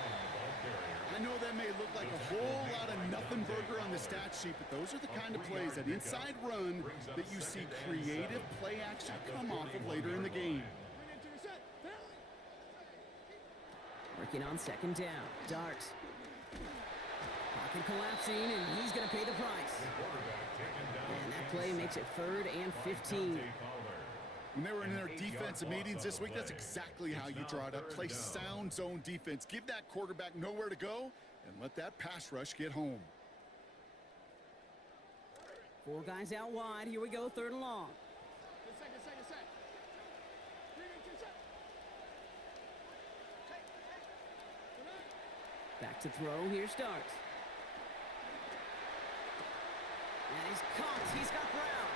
I know that may look like a whole lot of nothing burger on the stat sheet, but those are the kind of plays, that inside run, that you see creative play action come off of later in the game. Working on 2nd down. Dart. Pocket collapsing, and he's going to pay the price. And that play makes it 3rd and 15. When they were in their defensive meetings this week, that's exactly how you draw it up. Play sound zone defense. Give that quarterback nowhere to go, and let that pass rush get home. 4 guys out wide. Here we go, 3rd and long. Back to throw. Here starts. And he's caught. He's got Brown.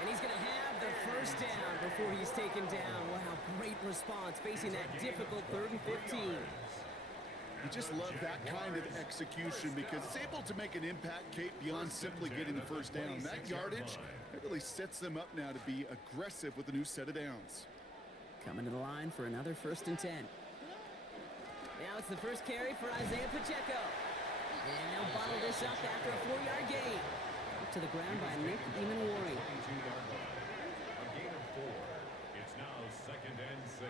And he's going to have the 1st down before he's taken down. Wow, great response facing that difficult 3rd and 15. You just love that kind of execution because it's able to make an impact, Kate, beyond simply getting the 1st down. That yardage, it really sets them up now to be aggressive with a new set of downs. Coming to the line for another 1st and 10. Now it's the first carry for Isaiah Pacheco. And they'll bottle this up after a 4-yard gain. Up to the ground by Nick Emanwari. A gain of 4. It's now 2nd and 6.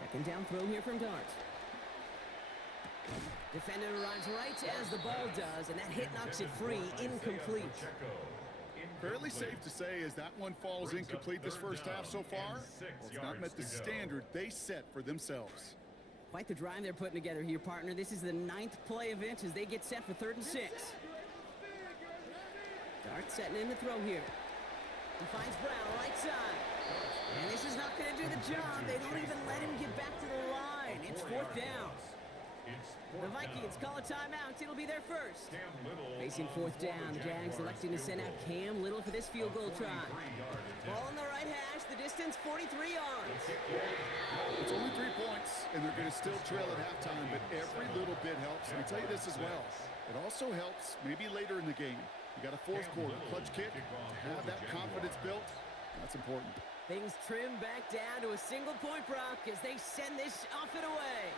Second down throw here from Dart. Defender arrives right as the ball does, and that hit knocks it free, incomplete. Fairly safe to say as that one falls incomplete this first half so far, well, it's not met the standard they set for themselves. Quite the drive they're putting together here, partner. This is the 9th play event as they get set for 3rd and 6. Dart setting in the throw here. He finds Brown right side. And this is not going to do the job. They don't even let him get back to the line. It's 4th down. The Vikings call a timeout. It'll be their first. Facing 4th down, the Jags electing to send out Cam Little for this field goal try. Ball on the right hash, the distance 43 yards. It's only 3 points, and they're going to still trail at halftime, but every little bit helps. And I'll tell you this as well. It also helps maybe later in the game. You got a 4th quarter clutch kick. To have that confidence built, that's important. Things trim back down to a single point, Brock, as they send this off and away.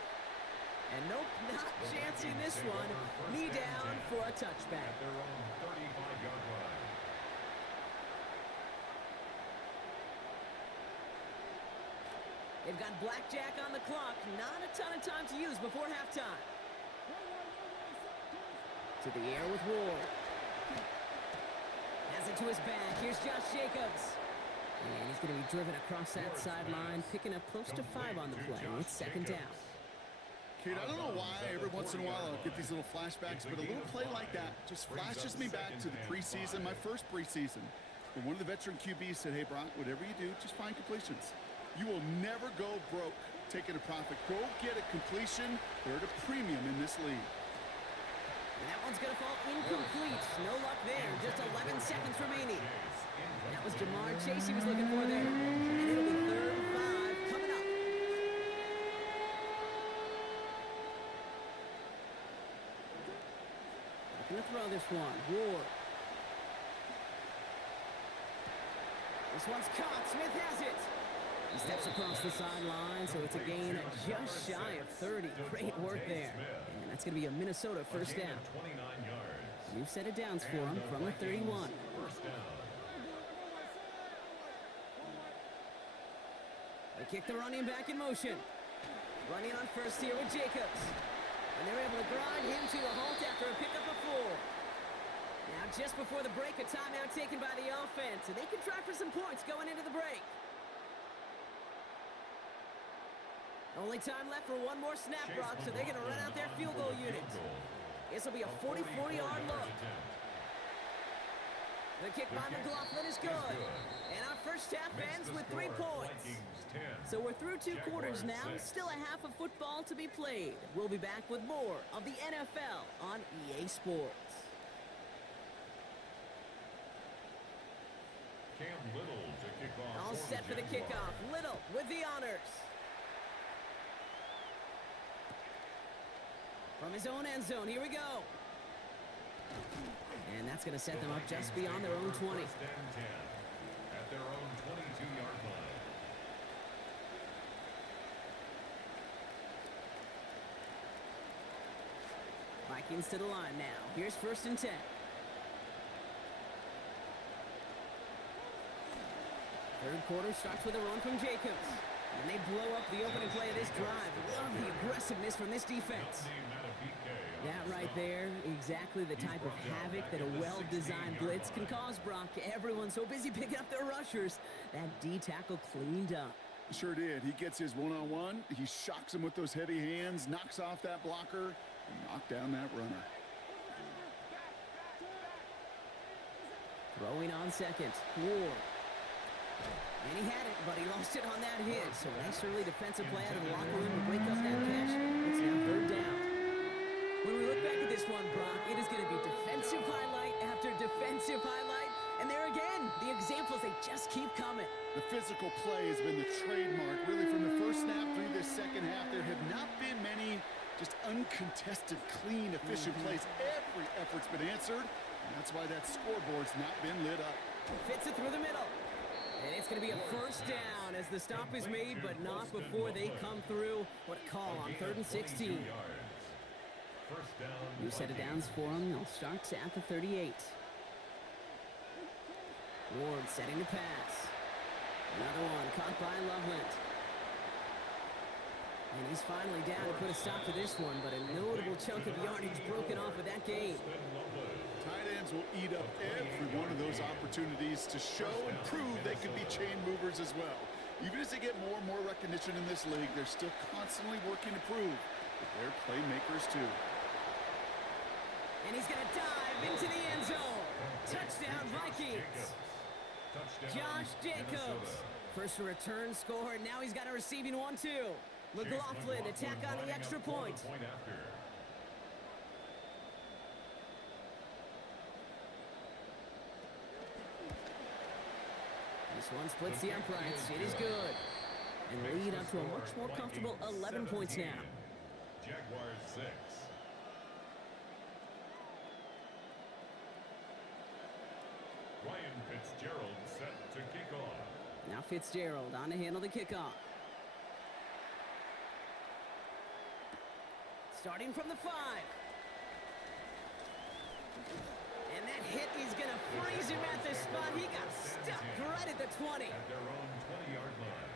And nope, not chancing this one. Knee down for a touchback. Their own 35-yard line. They've got blackjack on the clock. Not a ton of time to use before halftime. To the air with Ward. Has it to his back. Here's Josh Jacobs. And he's going to be driven across that sideline, picking up close to 5 on the play. It's second down. Kate, I don't know why every once in a while I'll get these little flashbacks, but a little play like that just flashes me back to the preseason, my first preseason. When one of the veteran QBs said, hey, Brock, whatever you do, just find completions. You will never go broke taking a profit. Go get a completion. They're at a premium in this league. And that one's going to fall incomplete. No luck there. Just 11 seconds remaining. And that was Jamar Chase he was looking for there. And it'll be 3rd and 5 coming up. Looking to throw this one. Ward. This one's caught. Smith has it. He steps across the sideline, so it's a gain of just shy of 30. Great work there. And that's going to be a Minnesota first down. New set of downs for him from the 31. They kick the running back in motion. Running on first here with Jacobs. And they're able to grind him to a halt after a pickup of 4. Now just before the break, a timeout taken by the offense. And they can try for some points going into the break. Only time left for one more snap, Brock, so they're going to run out their field goal unit. This will be a 44-yard look. The kick by McLaughlin is good. And our first half ends with 3 points. So we're through 2 quarters now. Still a half of football to be played. We'll be back with more of the NFL on EA Sports. Cam Little to kick off. All set for the kickoff. Little with the honors. From his own end zone, here we go. And that's going to set them up just beyond their own 20. First and 10 at their own 22-yard line. Vikings to the line now. Here's first and 10. Third quarter starts with a run from Jacobs. And they blow up the opening play of this drive. Love the aggressiveness from this defense. That right there, exactly the type of havoc that a well-designed blitz can cause, Brock. Everyone's so busy picking up their rushers. That D tackle cleaned up. Sure did. He gets his one-on-one. He shocks him with those heavy hands, knocks off that blocker, and knocks down that runner. Throwing on second. Ward. And he had it, but he lost it on that hit. So nice early defensive play out of the locker room to break up that catch. It's now 3rd down. When we look back at this one, Brock, it is going to be defensive highlight after defensive highlight. And there again, the examples, they just keep coming. The physical play has been the trademark. Really, from the first snap through this second half, there have not been many just uncontested, clean, efficient plays. Every effort's been answered, and that's why that scoreboard's not been lit up. Fits it through the middle. And it's going to be a first down as the stop is made, but not before they come through. What a call on 3rd and 16. New set of downs for them. They'll start at the 38. Ward setting to pass. Another one caught by Loveland. And he's finally down to put a stop to this one, but a notable chunk of yardage broken off of that game. Tight ends will eat up every one of those opportunities to show and prove they can be chain movers as well. Even as they get more and more recognition in this league, they're still constantly working to prove that they're playmakers too. And he's going to dive into the end zone. Touchdown, Vikings. Josh Jacobs. First return score, and now he's got a receiving one, too. McLaughlin, attack on the extra point. This one splits the uprights. It is good. And lead up to a much more comfortable 11 points now. Jaguars 6. Ryan Fitzgerald set to kick off. Now Fitzgerald on to handle the kickoff. Starting from the 5. And that hit is going to freeze him at the spot. He got stuck right at the 20. At their own 20-yard line.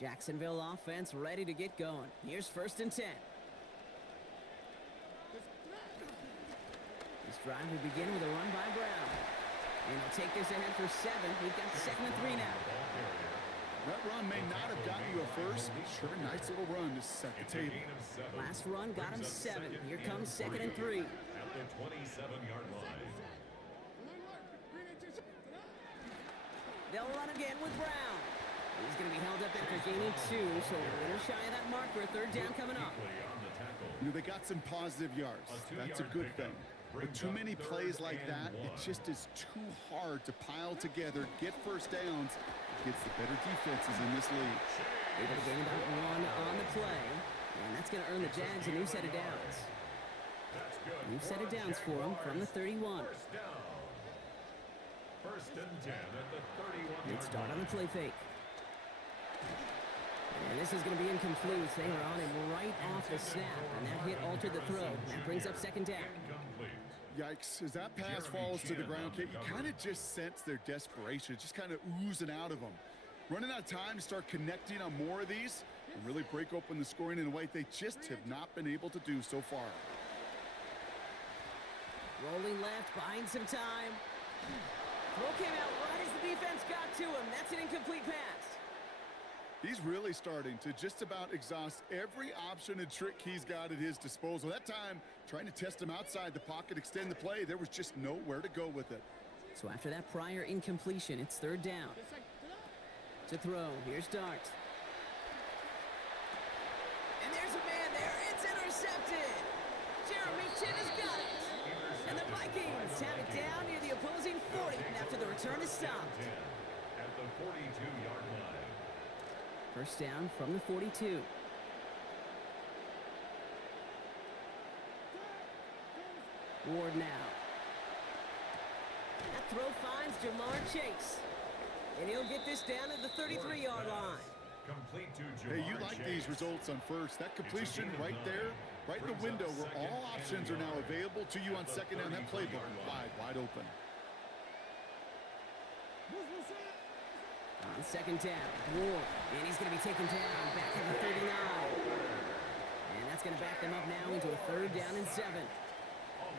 Jacksonville offense ready to get going. Here's 1st and 10. This drive will begin with a run by Brown. And he'll take this ahead for 7. We've got 2nd and 3 now. That run may not have gotten you a first, but sure, nice little run to set the table. Last run got him 7. Here comes 2nd and 3. At the 27-yard line. They'll run again with Brown. He's going to be held up after gaining 2, so a little shy of that marker. 3rd down coming up. You know, they got some positive yards. That's a good thing. But too many plays like that, it just is too hard to pile together, get first downs against the better defenses in this league. Able to gain about 1 on the play, and that's going to earn the Jags a new set of downs. New set of downs for them from the 31. First and 10 at the 31-yard line. Good start on the play fake. And this is going to be incomplete. They were on him right off the snap, and that hit altered the throw. That brings up 2nd down. Yikes, as that pass falls to the ground, Kate, you kind of just sense their desperation, just kind of oozing out of them. Running out of time to start connecting on more of these and really break open the scoring in a way they just have not been able to do so far. Rolling left, buying some time. Throw came out right as the defense got to him. That's an incomplete pass. He's really starting to just about exhaust every option and trick he's got at his disposal. That time, trying to test him outside the pocket, extend the play, there was just nowhere to go with it. So after that prior incompletion, it's 3rd down. To throw, here's Dart. And there's a man there, it's intercepted. Jeremy Chin has got it. And the Vikings have it down near the opposing 40 after the return is stopped. At the 42-yard line. 1st down from the 42. Ward now. That throw finds Jamar Chase. And he'll get this down at the 33-yard line. Complete to Jamar Hey, you like these results on first. That completion right there, right in the window where all options are now available to you on 2nd down. That playbook wide open. On 2nd down, Ward. And he's going to be taken down back at the 39. And that's going to back them up now into a 3rd down and 7.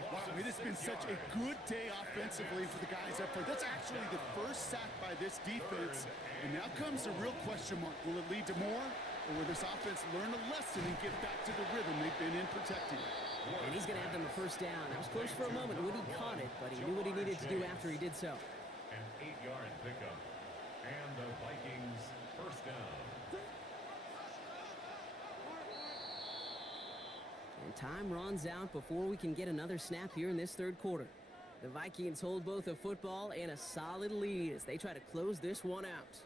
Wow, it has been such a good day offensively for the guys up front. That's actually the first sack by this defense. And now comes the real question mark. Will it lead to more? Or will this offense learn a lesson and get back to the rhythm they've been in protecting? And he's going to have them a 1st down. That was close for a moment when he caught it, but he knew what he needed to do after he did so. An 8-yard pickup. And the Vikings 1st down. And time runs out before we can get another snap here in this 3rd quarter. The Vikings hold both a football and a solid lead as they try to close this one out.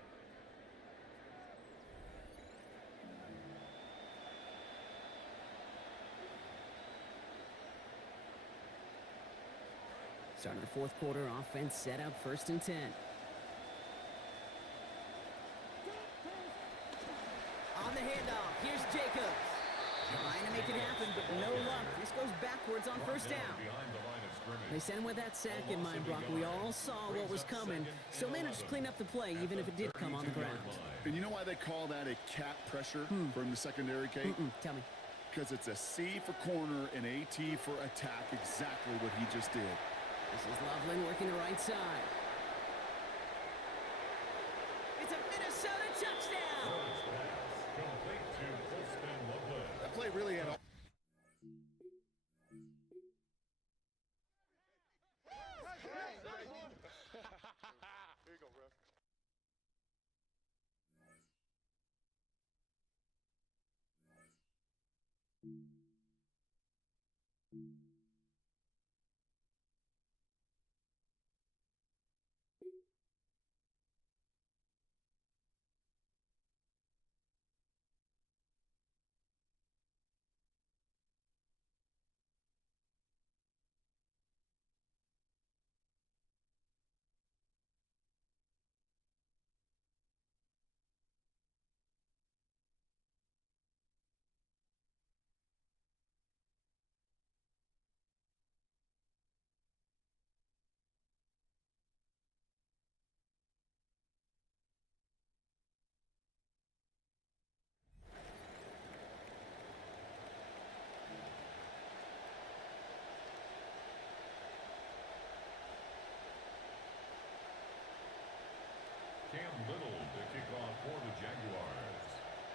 Start of the 4th quarter, offense set up 1st and 10. On the handoff, here's Jacobs. Trying to make it happen, but no luck. This goes backwards on 1st down. They sent him with that sack in mind, Brock. We all saw what was coming. Still managed to clean up the play, even if it did come on the ground. And you know why they call that a cat pressure from the secondary, Kate? Tell me. Because it's a C for corner and a T for attack, exactly what he just did. This is Loveland working the right side. It's a Minnesota touchdown! That play really had all...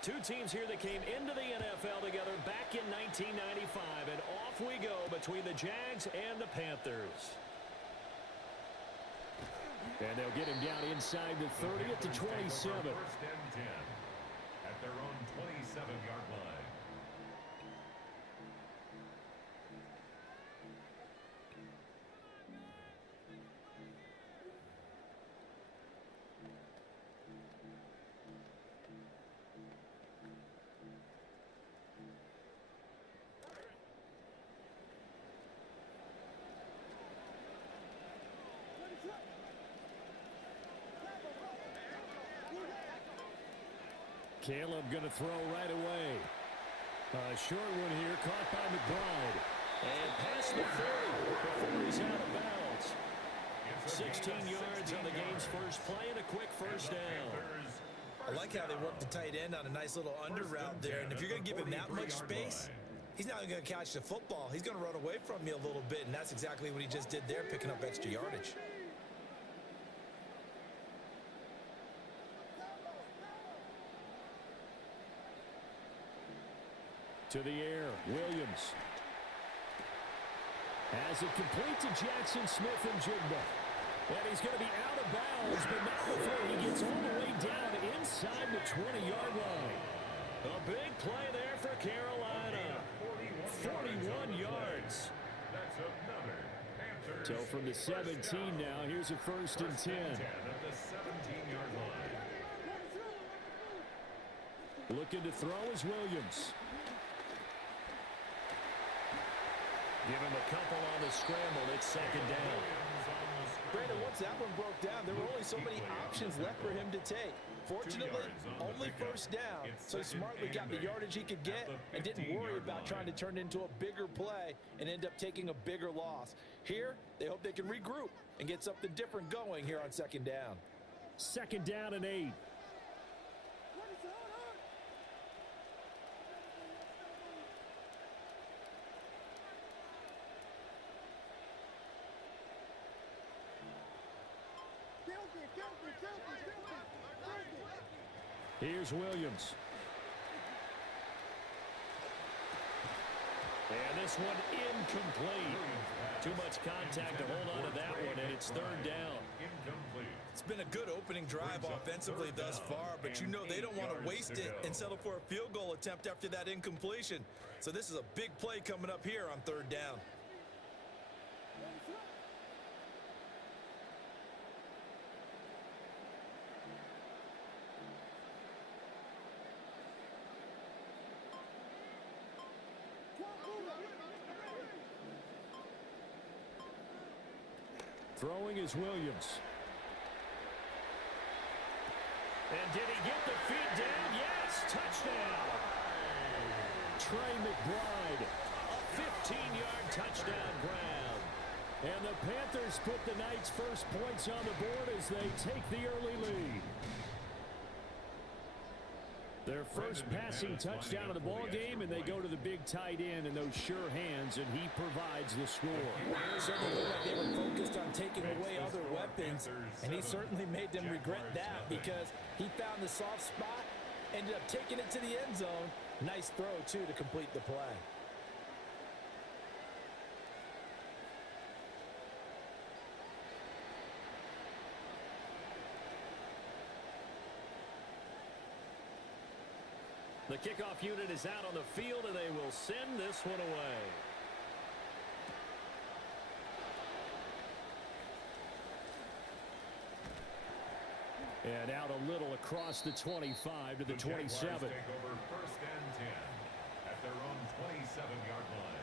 Two teams here that came into the NFL together back in 1995, and off we go between the Jags and the Panthers. And they'll get him down inside the 30 at the 27. First and 10 at their own 27-yard line. Caleb going to throw right away. A short one here, caught by McBride. And past the 30 before he's out of bounds. 16 yards on the game's first play and a quick first down. I like how they work the tight end on a nice little under route there. And if you're going to give him that much space, he's not going to catch the football. He's going to run away from you a little bit, and that's exactly what he just did there, picking up extra yardage. To the air, Williams. Has it complete to Jackson Smith and Jigba. And he's going to be out of bounds, but not before he gets all the way down inside the 20-yard line. A big play there for Carolina. 41 yards. That's another Panthers. So from the 17 now, here's a first and 10. At the 17-yard line. Looking to throw is Williams. Give him a couple on the scramble. It's second down. Brandon, once that one broke down, there were only so many options left for him to take. Fortunately, only first down, so he smartly got the yardage he could get and didn't worry about trying to turn it into a bigger play and end up taking a bigger loss. Here, they hope they can regroup and get something different going here on second down. Second down and 8. Here's Williams. And this one incomplete. Too much contact to hold on to that one, and it's third down. It's been a good opening drive offensively thus far, but you know they don't want to waste it and settle for a field goal attempt after that incompletion. So this is a big play coming up here on third down. Throwing is Williams. And did he get the feet down? Yes, touchdown. Trey McBride, a 15-yard touchdown grab. And the Panthers put the Knights' first points on the board as they take the early lead. Their first passing touchdown of the ball game, and they go to the big tight end in those sure hands, and he provides the score. Certainly looked like they were focused on taking away other weapons, and he certainly made them regret that because he found the soft spot, ended up taking it to the end zone. Nice throw, too, to complete the play. The kickoff unit is out on the field, and they will send this one away. And out a little across the 25 to the 27. Take over first and 10 at their own 27-yard line.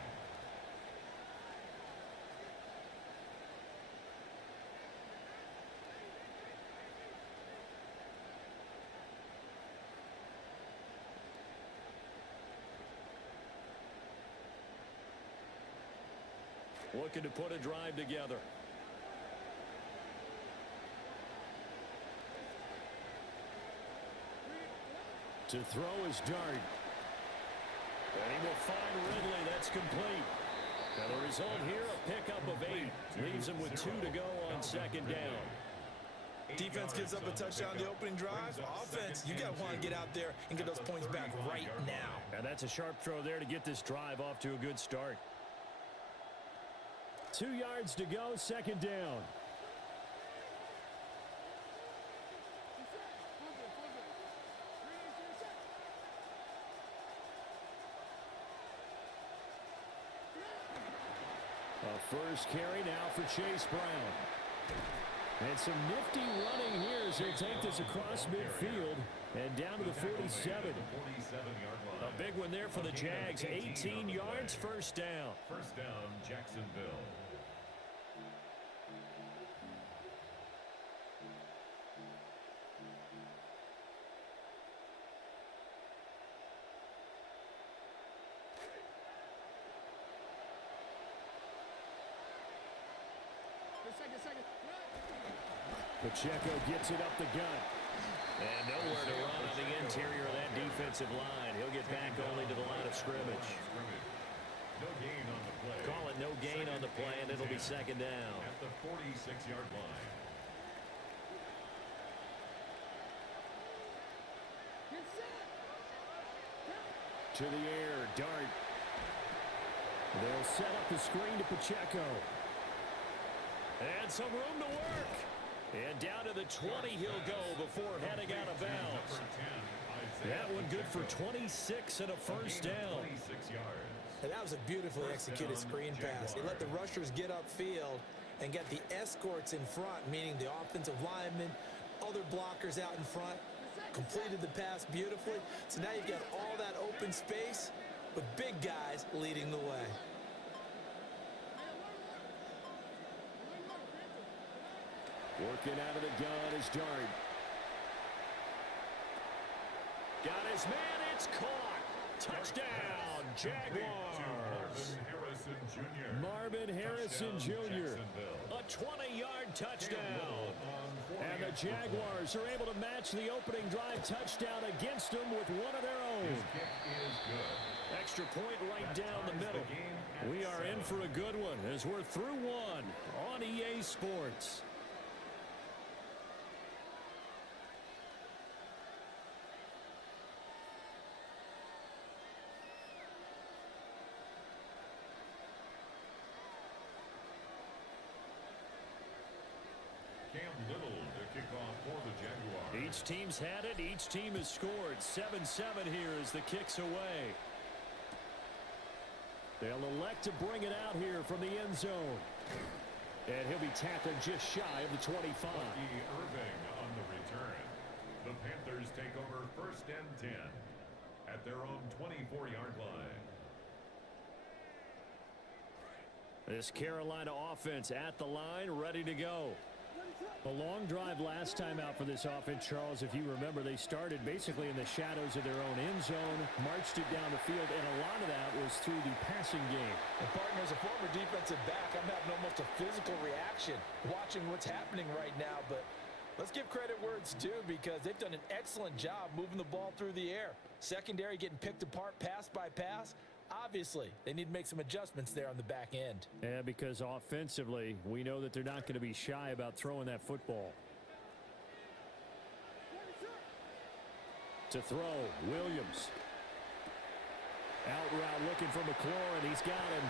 Looking to put a drive together. To throw is Dart. And he will find Ridley. That's complete. And the result here, a pickup of 8. Leaves him with 2 to go on second down. Defense gives up a touchdown on the opening drive. Offense, you got to want to get out there and get those points back right now. And that's a sharp throw there to get this drive off to a good start. 2 yards to go, second down. A first carry now for Chase Brown. And some nifty running here as he'll take this across midfield and down to the 47. A big one there for the Jags. 18 yards, first down. First down, Jacksonville. Pacheco gets it up the gut. And nowhere to run on the interior of that defensive line. He'll get back only to the line of scrimmage. No gain on the play. Call it no gain on the play, and it'll be second down. At the 46-yard line. To the air, Dart. They'll set up the screen to Pacheco. And some room to work. And down to the 20 he'll go before heading out of bounds. That one good for 26 and a first down. 26 yards. And that was a beautifully executed screen pass. He let the rushers get upfield and get the escorts in front, meaning the offensive linemen, other blockers out in front, completed the pass beautifully. So now you've got all that open space with big guys leading the way. Working out of the gun is Dart. Got his man, it's caught. Touchdown, Jaguars. Marvin Harrison Jr. A 20-yard touchdown. And the Jaguars are able to match the opening drive touchdown against them with one of their own. Extra point right down the middle. We are in for a good one as we're through one on EA Sports. Each team's had it. Each team has scored. 7-7 here as the kick's away. They'll elect to bring it out here from the end zone. And he'll be tackled just shy of the 25. Irving on the return. The Panthers take over first and 10 at their own 24-yard line. This Carolina offense at the line, ready to go. A long drive last time out for this offense, Charles. If you remember, they started basically in the shadows of their own end zone, marched it down the field, and a lot of that was through the passing game. And partner, as a former defensive back, I'm having almost a physical reaction watching what's happening right now. But let's give credit where it's due because they've done an excellent job moving the ball through the air. Secondary getting picked apart pass by pass. Obviously, they need to make some adjustments there on the back end. Yeah, because offensively, we know that they're not going to be shy about throwing that football. To throw, Williams. Out route looking for McLaurin. He's got him.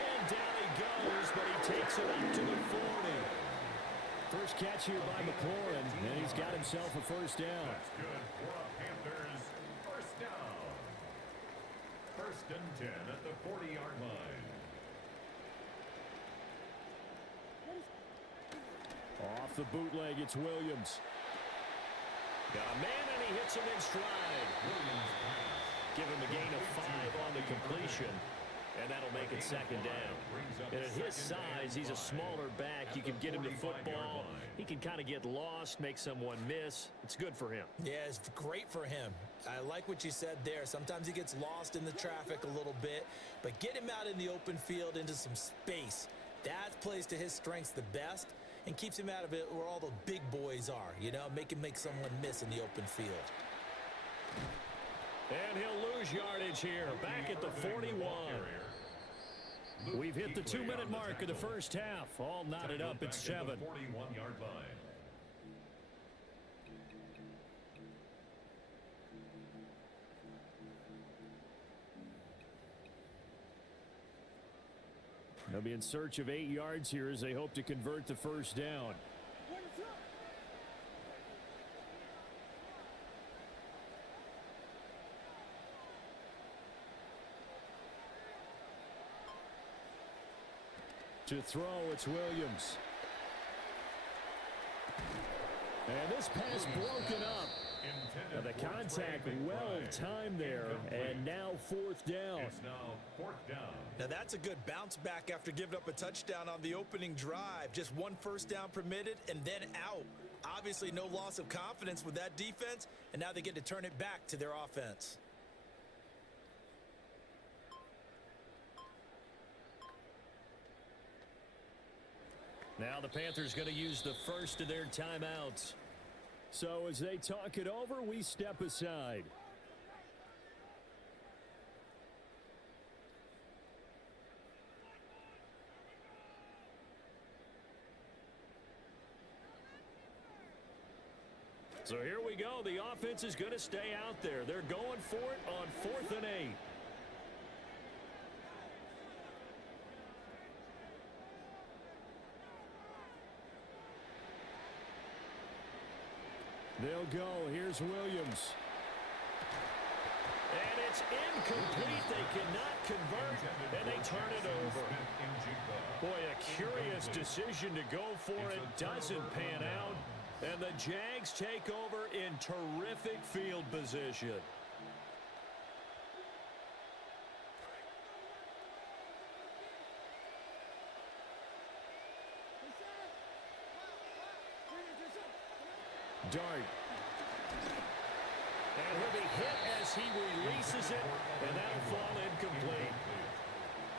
And down he goes, but he takes it up to the 40. First catch here by McLaurin, and he's got himself a first down. That's good for the Panthers. First down. First and 10 at the 40-yard line. Off the bootleg, it's Williams. Got a man, and he hits him in stride. Give him a gain of 5 on the completion, and that'll make it second down. And at his size, he's a smaller back. You can get him to football. He can kind of get lost, make someone miss. It's good for him. Yeah, it's great for him. I like what you said there. Sometimes he gets lost in the traffic a little bit, but get him out in the open field into some space. That plays to his strengths the best and keeps him out of it where all the big boys are, you know, make him make someone miss in the open field. And he'll lose yardage here, back at the 41. We've hit the 2-minute mark of the first half. All knotted up at 7. 41-yard line. They'll be in search of 8 yards here as they hope to convert the first down. To throw, it's Williams. And this pass broken up. Now the contact well timed there, and now 4th down. It's now 4th down. Now that's a good bounce back after giving up a touchdown on the opening drive. Just 1 first down permitted and then out. Obviously no loss of confidence with that defense, and now they get to turn it back to their offense. Now the Panthers going to use the first of their timeouts. So as they talk it over, we step aside. So here we go. The offense is going to stay out there. They're going for it on 4th and 8. They'll go. Here's Williams. And it's incomplete. They cannot convert, and they turn it over. Boy, a curious decision to go for it. Doesn't pan out. And the Jags take over in terrific field position. Dart. And he'll be hit as he releases it, and that'll fall incomplete.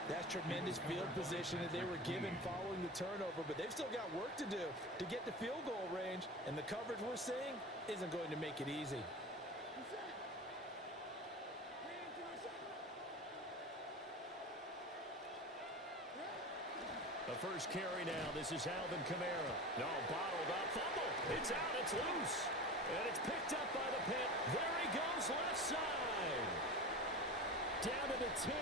That's tremendous field position that they were given following the turnover, but they've still got work to do to get to field goal range, and the coverage we're seeing isn't going to make it easy. The first carry now. This is Alvin Kamara. No, bottled up. Fumble. It's out. It's loose. And it's picked up by the Pan. There he goes, left side. Down to the 10.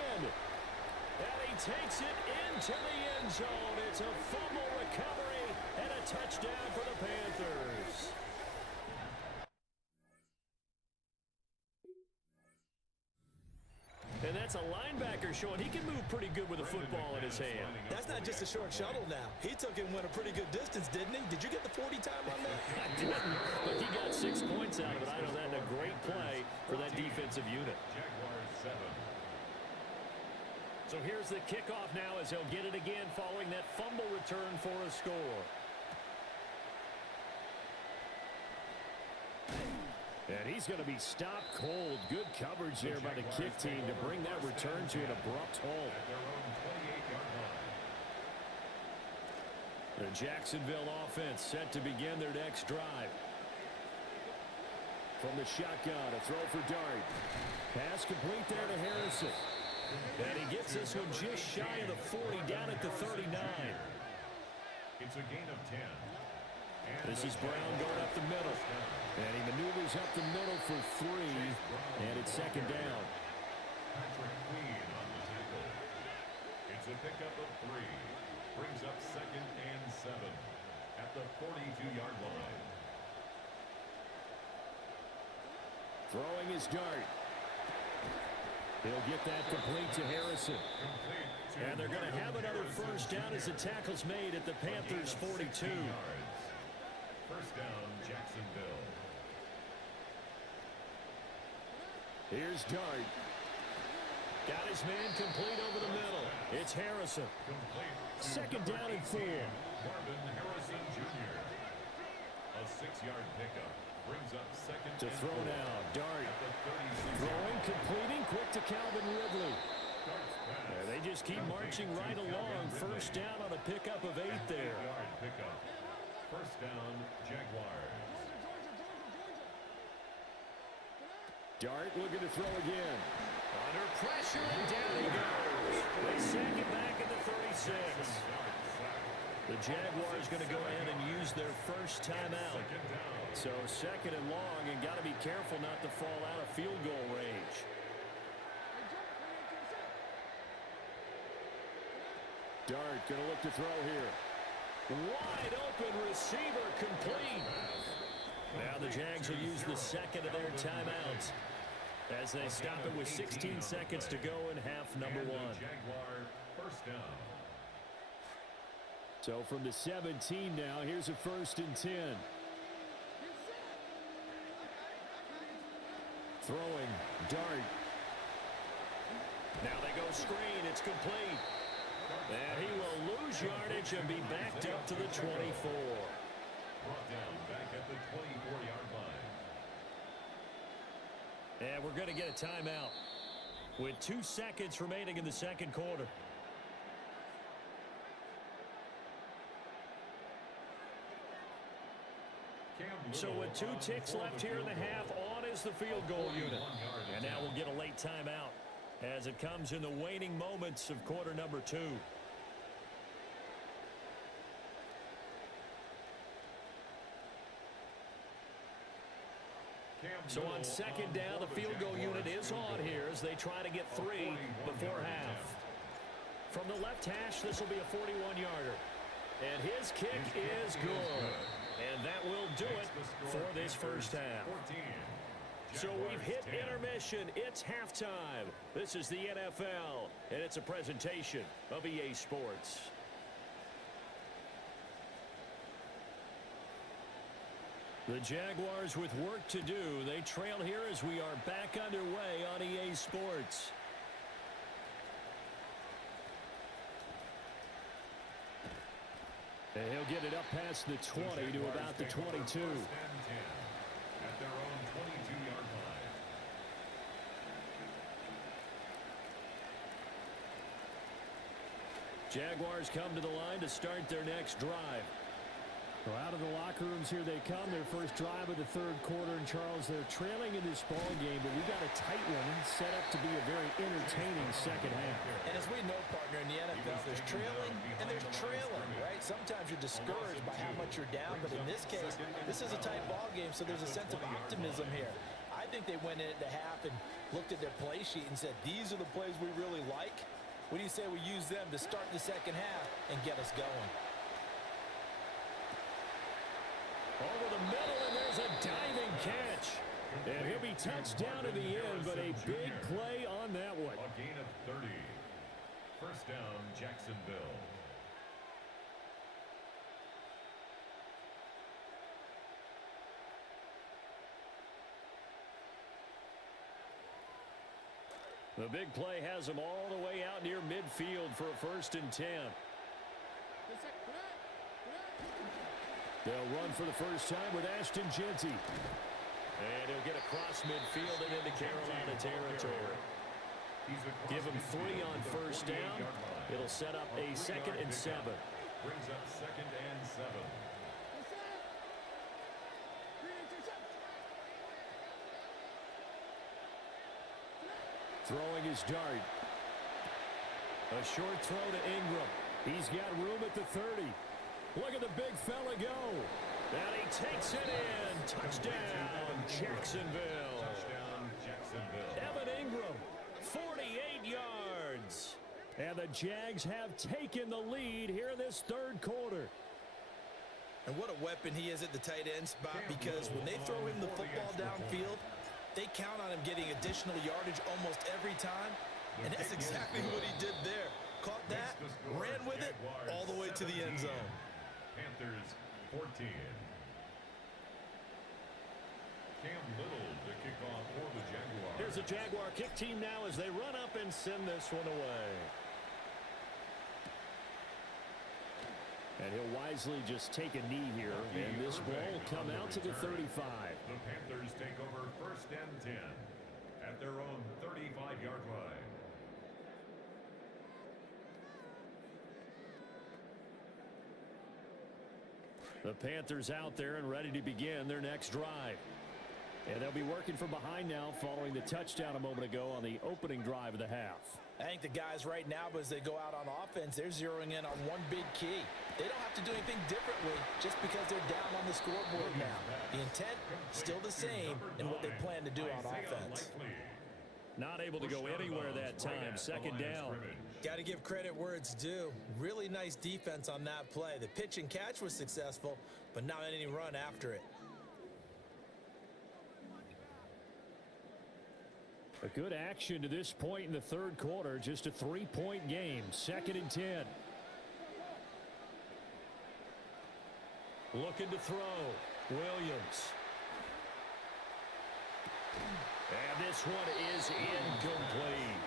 And he takes it into the end zone. It's a fumble recovery and a touchdown for the Panthers. And that's a linebacker showing he can move pretty good with a football in his hand. That's not just a short shuttle now. He took it and went a pretty good distance, didn't he? Did you get the 40 time on that? I didn't, but he got 6 points out of it. I know that in a great play for that defensive unit. Jaguars 7. So here's the kickoff now as they'll get it again following that fumble return for a score. And he's going to be stopped cold. Good coverage there by the kick team to bring that return to an abrupt halt. The Jacksonville offense set to begin their next drive. From the shotgun, a throw for Dart. Pass complete there to Harrison. And he gets this one just shy of the 40, down at the 39. It's a gain of 10. This is Brown going up the middle. And he maneuvers up the middle for 3. And it's second down. Patrick Queen on the tackle. It's a pickup of 3. Brings up 2nd and 7 at the 42-yard line. Throwing his Dart. He'll get that complete to Harrison. And they're going to have another first down as the tackle's made at the Panthers' 42. First down, Jacksonville. Here's Dart. Got his man complete over the middle. It's Harrison. Second down and 4. Marvin Harrison Jr. A 6-yard pickup. Brings up 2nd To throw now, Dart. Throwing, completing, quick to Calvin Ridley. They just keep marching right along. First down on a pickup of 8 there. Pickup. First down, Jaguars. Dart looking to throw again. Under pressure, and down he goes. They sack it back at the 36. The Jaguars going to go ahead and use their first timeout. So second and long, and got to be careful not to fall out of field goal range. Dart going to look to throw here. Wide open receiver complete. Now the Jags will use the second of their timeouts as they stop it with 16 seconds to go in half number one. Jaguar first down. So from the 17 now, here's a 1st and 10. Throwing, Dart. Now they go screen, it's complete. And he will lose yardage and be backed up to the 24. Brought down back at the 24-yard line. And we're going to get a timeout with 2 seconds remaining in the second quarter. So with 2 ticks left here in the half, on is the field goal unit. And now we'll get a late timeout as it comes in the waning moments of quarter number 2. So on second down, the field goal unit is on here as they try to get 3 before half. From the left hash, this will be a 41-yarder. And his kick is good. And that will do it for this first half. So we've hit intermission. It's halftime. This is the NFL, and it's a presentation of EA Sports. The Jaguars with work to do. They trail here as we are back underway on EA Sports. And he'll get it up past the 20 to about the 22. At their own 22-yard line. Jaguars come to the line to start their next drive. Well, out of the locker rooms here they come. Their first drive of the third quarter. And Charles, they're trailing in this ball game, but we got a tight one set up to be a very entertaining second half. And as we know, partner, in the NFL, there's trailing and there's trailing, right? Sometimes you're discouraged by how much you're down, but in this case, this is a tight ball game, so there's a sense of optimism here. I think they went into half and looked at their play sheet and said, these are the plays we really like. What do you say we use them to start the second half and get us going? Over the middle, and there's a diving catch. And he'll be touched down in the end, but a big play on that one. A gain of 30. First down, Jacksonville. The big play has them all the way out near midfield for a 1st and 10. They'll run for the first time with Ashton Jeanty. And he'll get across midfield and into Carolina territory. Give him 3 on first down. It'll set up a 2nd and 7. Brings up 2nd and 7. Throwing his dart. A short throw to Ingram. He's got room at the 30. Look at the big fella go. And he takes it in. Touchdown, Jacksonville. Touchdown, Jacksonville. Evan Ingram, 48 yards. And the Jags have taken the lead here in this third quarter. And what a weapon he is at the tight end spot, because when they throw him the football downfield, they count on him getting additional yardage almost every time. And that's exactly what he did there. Caught that, ran with it, all the way to the end zone. Panthers 14. Cam Little to kick off for the Jaguars. Here's the Jaguar kick team now as they run up and send this one away. And he'll wisely just take a knee here, and this ball will come out to the 35. The Panthers take over 1st and 10 at their own 35-yard line. The Panthers out there and ready to begin their next drive. And they'll be working from behind now following the touchdown a moment ago on the opening drive of the half. I think the guys right now, as they go out on offense, they're zeroing in on one big key. They don't have to do anything differently just because they're down on the scoreboard now. The intent, still the same in what they plan to do on offense. Not able to go anywhere that time. Second down. Got to give credit where it's due. Really nice defense on that play. The pitch and catch was successful, but not any run after it. A good action to this point in the third quarter. Just a 3-point game. 2nd and 10. Looking to throw. Williams. And this one is incomplete.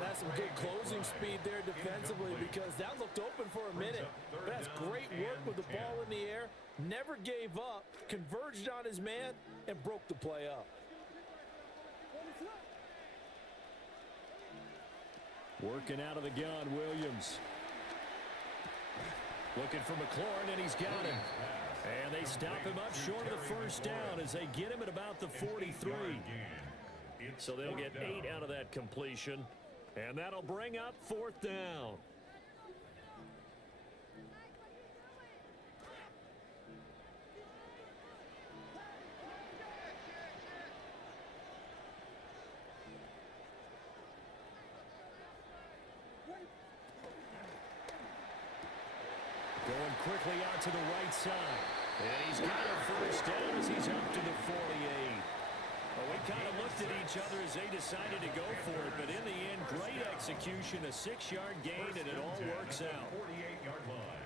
That's some good closing speed there defensively because that looked open for a minute. But that's great work with the ball in the air. Never gave up, converged on his man, and broke the play up. Working out of the gun, Williams. Looking for McLaurin, and he's got him. And they stop him up short of the first down as they get him at about the 43. So they'll get 8 out of that completion. And that'll bring up 4th down. Going quickly out to the right side. And he's got a first down as he's up to the 48. Well, we kind of looked at each other as they decided to go for it, but in the end, great execution, a 6-yard gain, and it all works out. 48-yard line.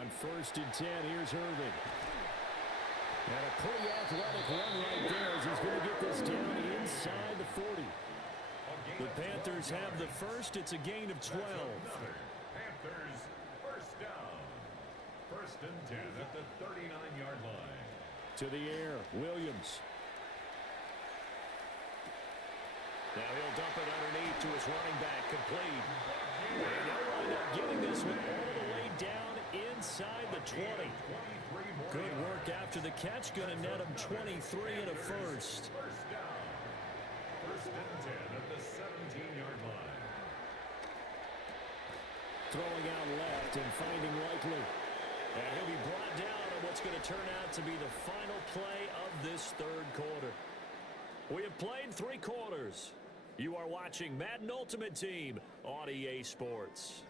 On 1st and 10, here's Irving. And a pretty athletic run right there as he's going to get this down inside the 40. The Panthers have the first. It's a gain of 12. Panthers first down. 1st and 10 at the 39-yard line. To the air, Williams. Now he'll dump it underneath to his running back, complete. And they'll wind up getting this one all the way down inside the 20. Good work after the catch, going to net him 23 and a first. First down. 1st and 10 at the 17-yard line. Throwing out left and finding Likely. And he'll be brought down on what's going to turn out to be the final play of this third quarter. We have played 3 quarters. You are watching Madden Ultimate Team on EA Sports.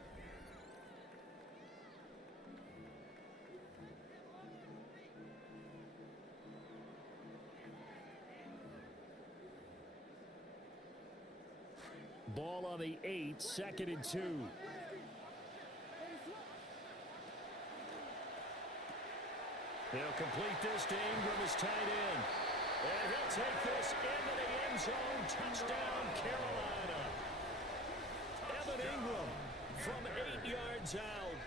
Ball on the 8, 2nd and 2. They'll complete this to Ingram as tight end. And he'll take this into the end zone. Touchdown, Carolina. Evan Ingram from 8 yards out.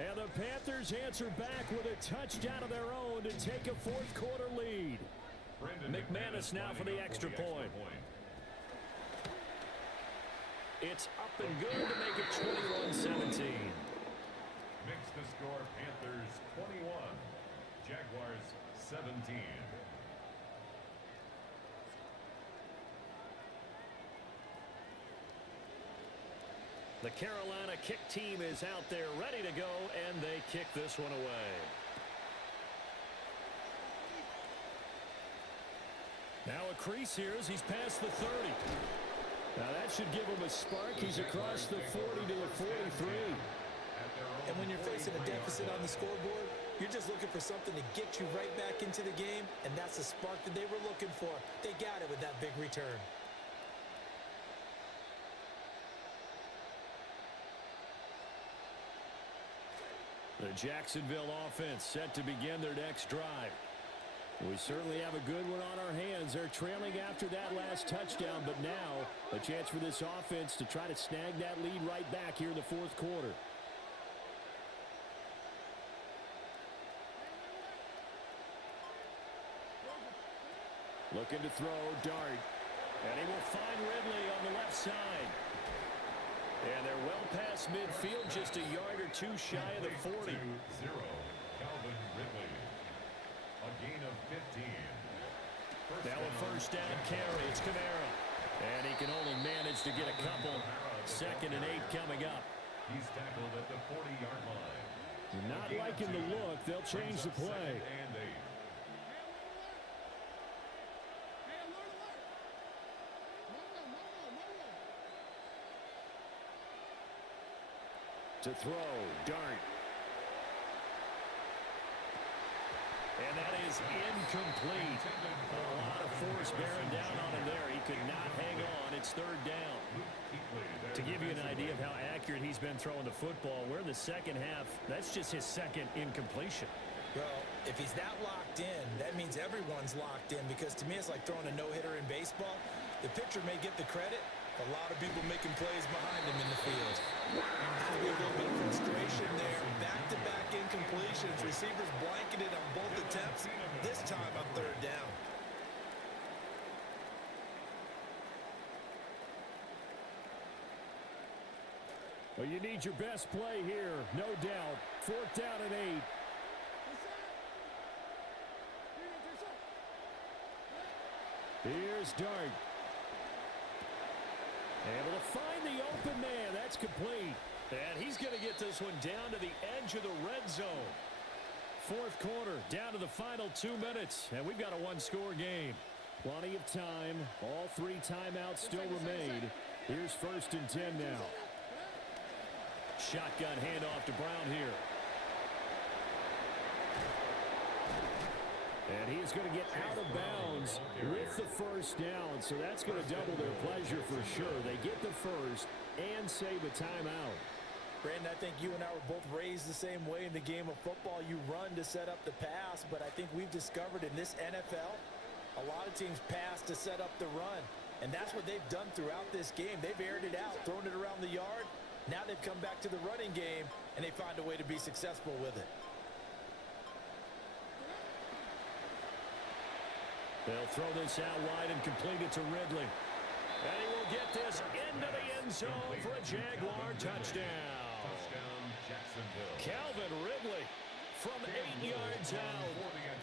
And the Panthers answer back with a touchdown of their own to take a fourth quarter lead. McManus now for the extra point. It's up and good to make it 21-17. Makes the score Panthers 21. Jaguars 17. The Carolina kick team is out there ready to go, and they kick this one away. Now a crease here as he's past the 30. Now that should give him a spark. He's across the 40 to the 43. And when you're facing a deficit on the scoreboard, you're just looking for something to get you right back into the game, and that's the spark that they were looking for. They got it with that big return. The Jacksonville offense set to begin their next drive. We certainly have a good one on our hands. They're trailing after that last touchdown, but now a chance for this offense to try to snag that lead right back here in the fourth quarter. Looking to throw, dart. And he will find Ridley on the left side. And they're well past midfield, just a yard or two shy of the 40. 0. Calvin Ridley. A gain of 15. Now a first down carry. It's Kamara. And he can only manage to get a couple. 2nd and 8 coming up. He's tackled at the 40-yard line. Not liking the look. They'll change the play. 2nd and 8. To throw, Dart. And that is incomplete. A lot of force bearing down on him there. He could not hang on. It's 3rd down. To give you an idea of how accurate he's been throwing the football, we're in the second half. That's just his 2nd incompletion. Well, if he's that locked in, that means everyone's locked in, because to me it's like throwing a no-hitter in baseball. The pitcher may get the credit, but a lot of people making plays behind him in the field. There's a little bit of frustration there. Back-to-back incompletions. Receivers blanketed on both attempts, this time on 3rd down. Well, you need your best play here, no doubt. 4th down and 8. Here's Dart. Able to find the open man. That's complete. And he's going to get this one down to the edge of the red zone. 4th quarter, down to the final 2 minutes. And we've got a 1-score game. Plenty of time. All 3 timeouts still remain. Here's 1st and 10 now. Shotgun handoff to Brown here. And he is going to get out of bounds with the 1st down. So that's going to double their pleasure for sure. They get the 1st and save a timeout. Brandon, I think you and I were both raised the same way in the game of football. You run to set up the pass, but I think we've discovered in this NFL, a lot of teams pass to set up the run. And that's what they've done throughout this game. They've aired it out, thrown it around the yard. Now they've come back to the running game, and they find a way to be successful with it. They'll throw this out wide and complete it to Ridley. And he will get this into the end zone for a Jaguar touchdown. Touchdown, Jacksonville. Calvin Ridley from 8 yards out.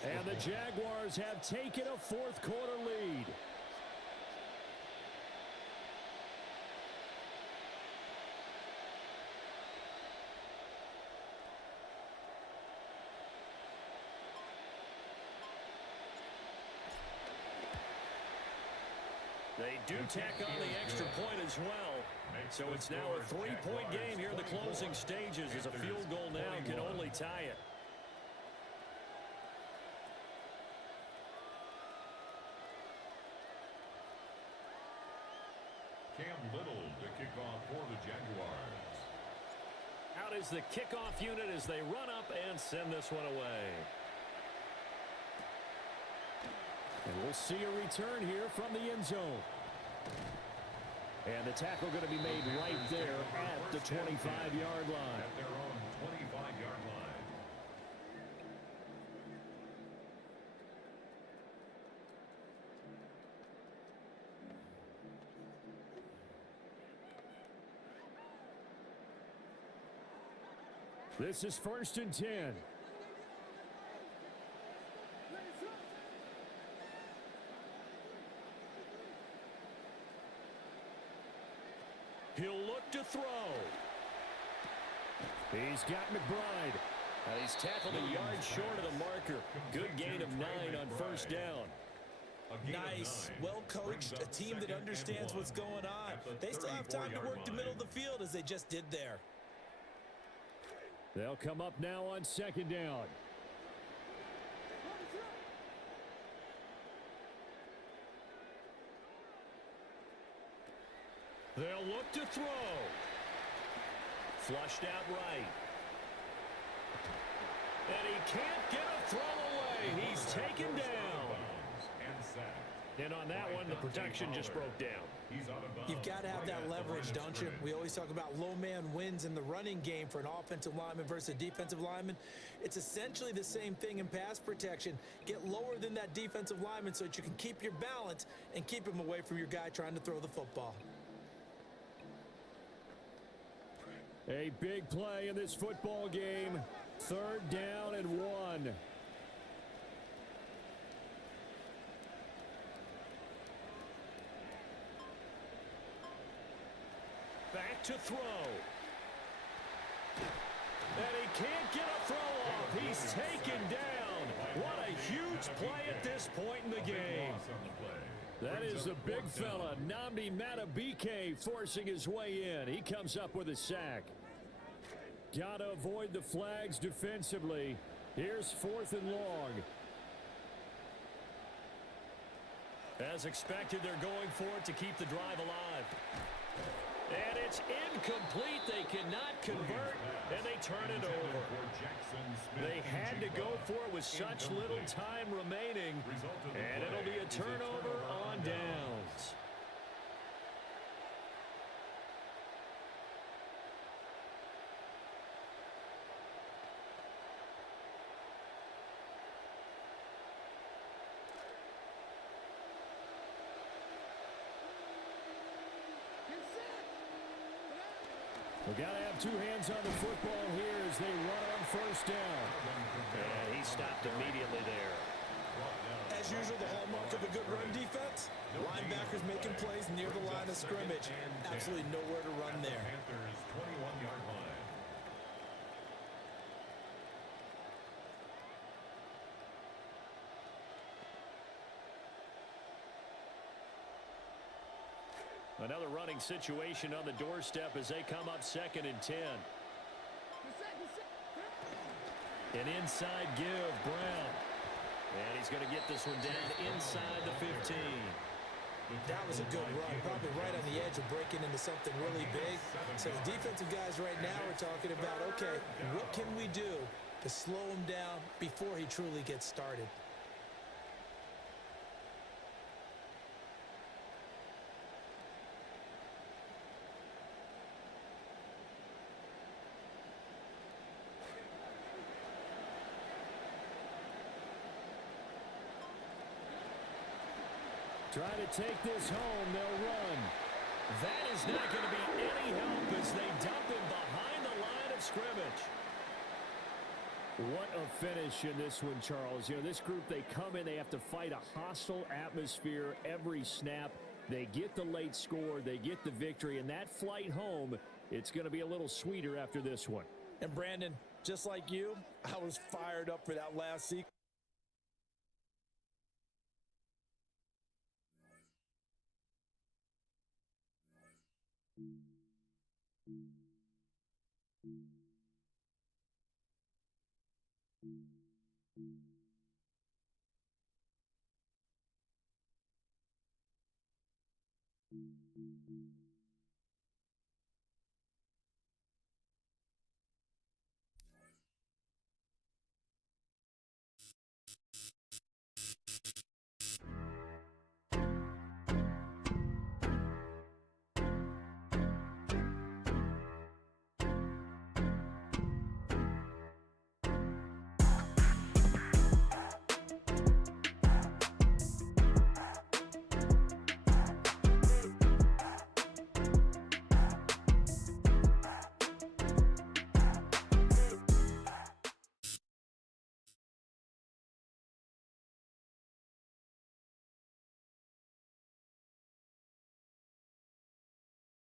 And the Jaguars have taken a 4th quarter lead. They do tack on the extra point as well. So it's now a 3-point game here in the closing stages, as a field goal now can only tie it. Cam Little to kick off for the Jaguars. Out is the kickoff unit as they run up and send this one away. And we'll see a return here from the end zone. And the tackle going to be made right there at the 25-yard line. At their own 25-yard line. This is 1st and 10. He'll look to throw. He's got McBride. And he's tackled a yard short of the marker. Good gain of 9 on 1st down. Nice, well coached, a team that understands what's going on. They still have time to work the middle of the field as they just did there. They'll come up now on 2nd down. They'll look to throw. Flushed out right. And he can't get a throw away. He's taken down. And on that one, the protection just broke down. You've got to have that leverage, don't you? We always talk about low man wins in the running game for an offensive lineman versus a defensive lineman. It's essentially the same thing in pass protection. Get lower than that defensive lineman so that you can keep your balance and keep him away from your guy trying to throw the football. A big play in this football game. 3rd down and 1. Back to throw. And he can't get a throw off. He's taken down. What a huge play at this point in the game. That is the big fella, Nnamdi Madubuike, forcing his way in. He comes up with a sack. Got to avoid the flags defensively. Here's 4th and long. As expected, they're going for it to keep the drive alive. And it's incomplete. They cannot convert, and they turn it over. They had to go for it with such little time remaining, and it'll be a turnover on downs. We've got to have two hands on the football here as they run on 1st down. And he stopped immediately there. As usual, the hallmark of a good run defense, linebackers making plays near the line of scrimmage. Absolutely nowhere to run there. Panthers 21-yard line. Another running situation on the doorstep as they come up 2nd and 10. An inside give, Brown. And he's going to get this one down inside the 15. That was a good run, probably right on the edge of breaking into something really big. So the defensive guys right now are talking about, okay, what can we do to slow him down before he truly gets started? Try to take this home. They'll run. That is not going to be any help as they dump him behind the line of scrimmage. What a finish in this one, Charles. You know, this group, they come in, they have to fight a hostile atmosphere every snap. They get the late score, they get the victory, and that flight home, it's going to be a little sweeter after this one. And Brandon, just like you, I was fired up for that last sequence. Thank you.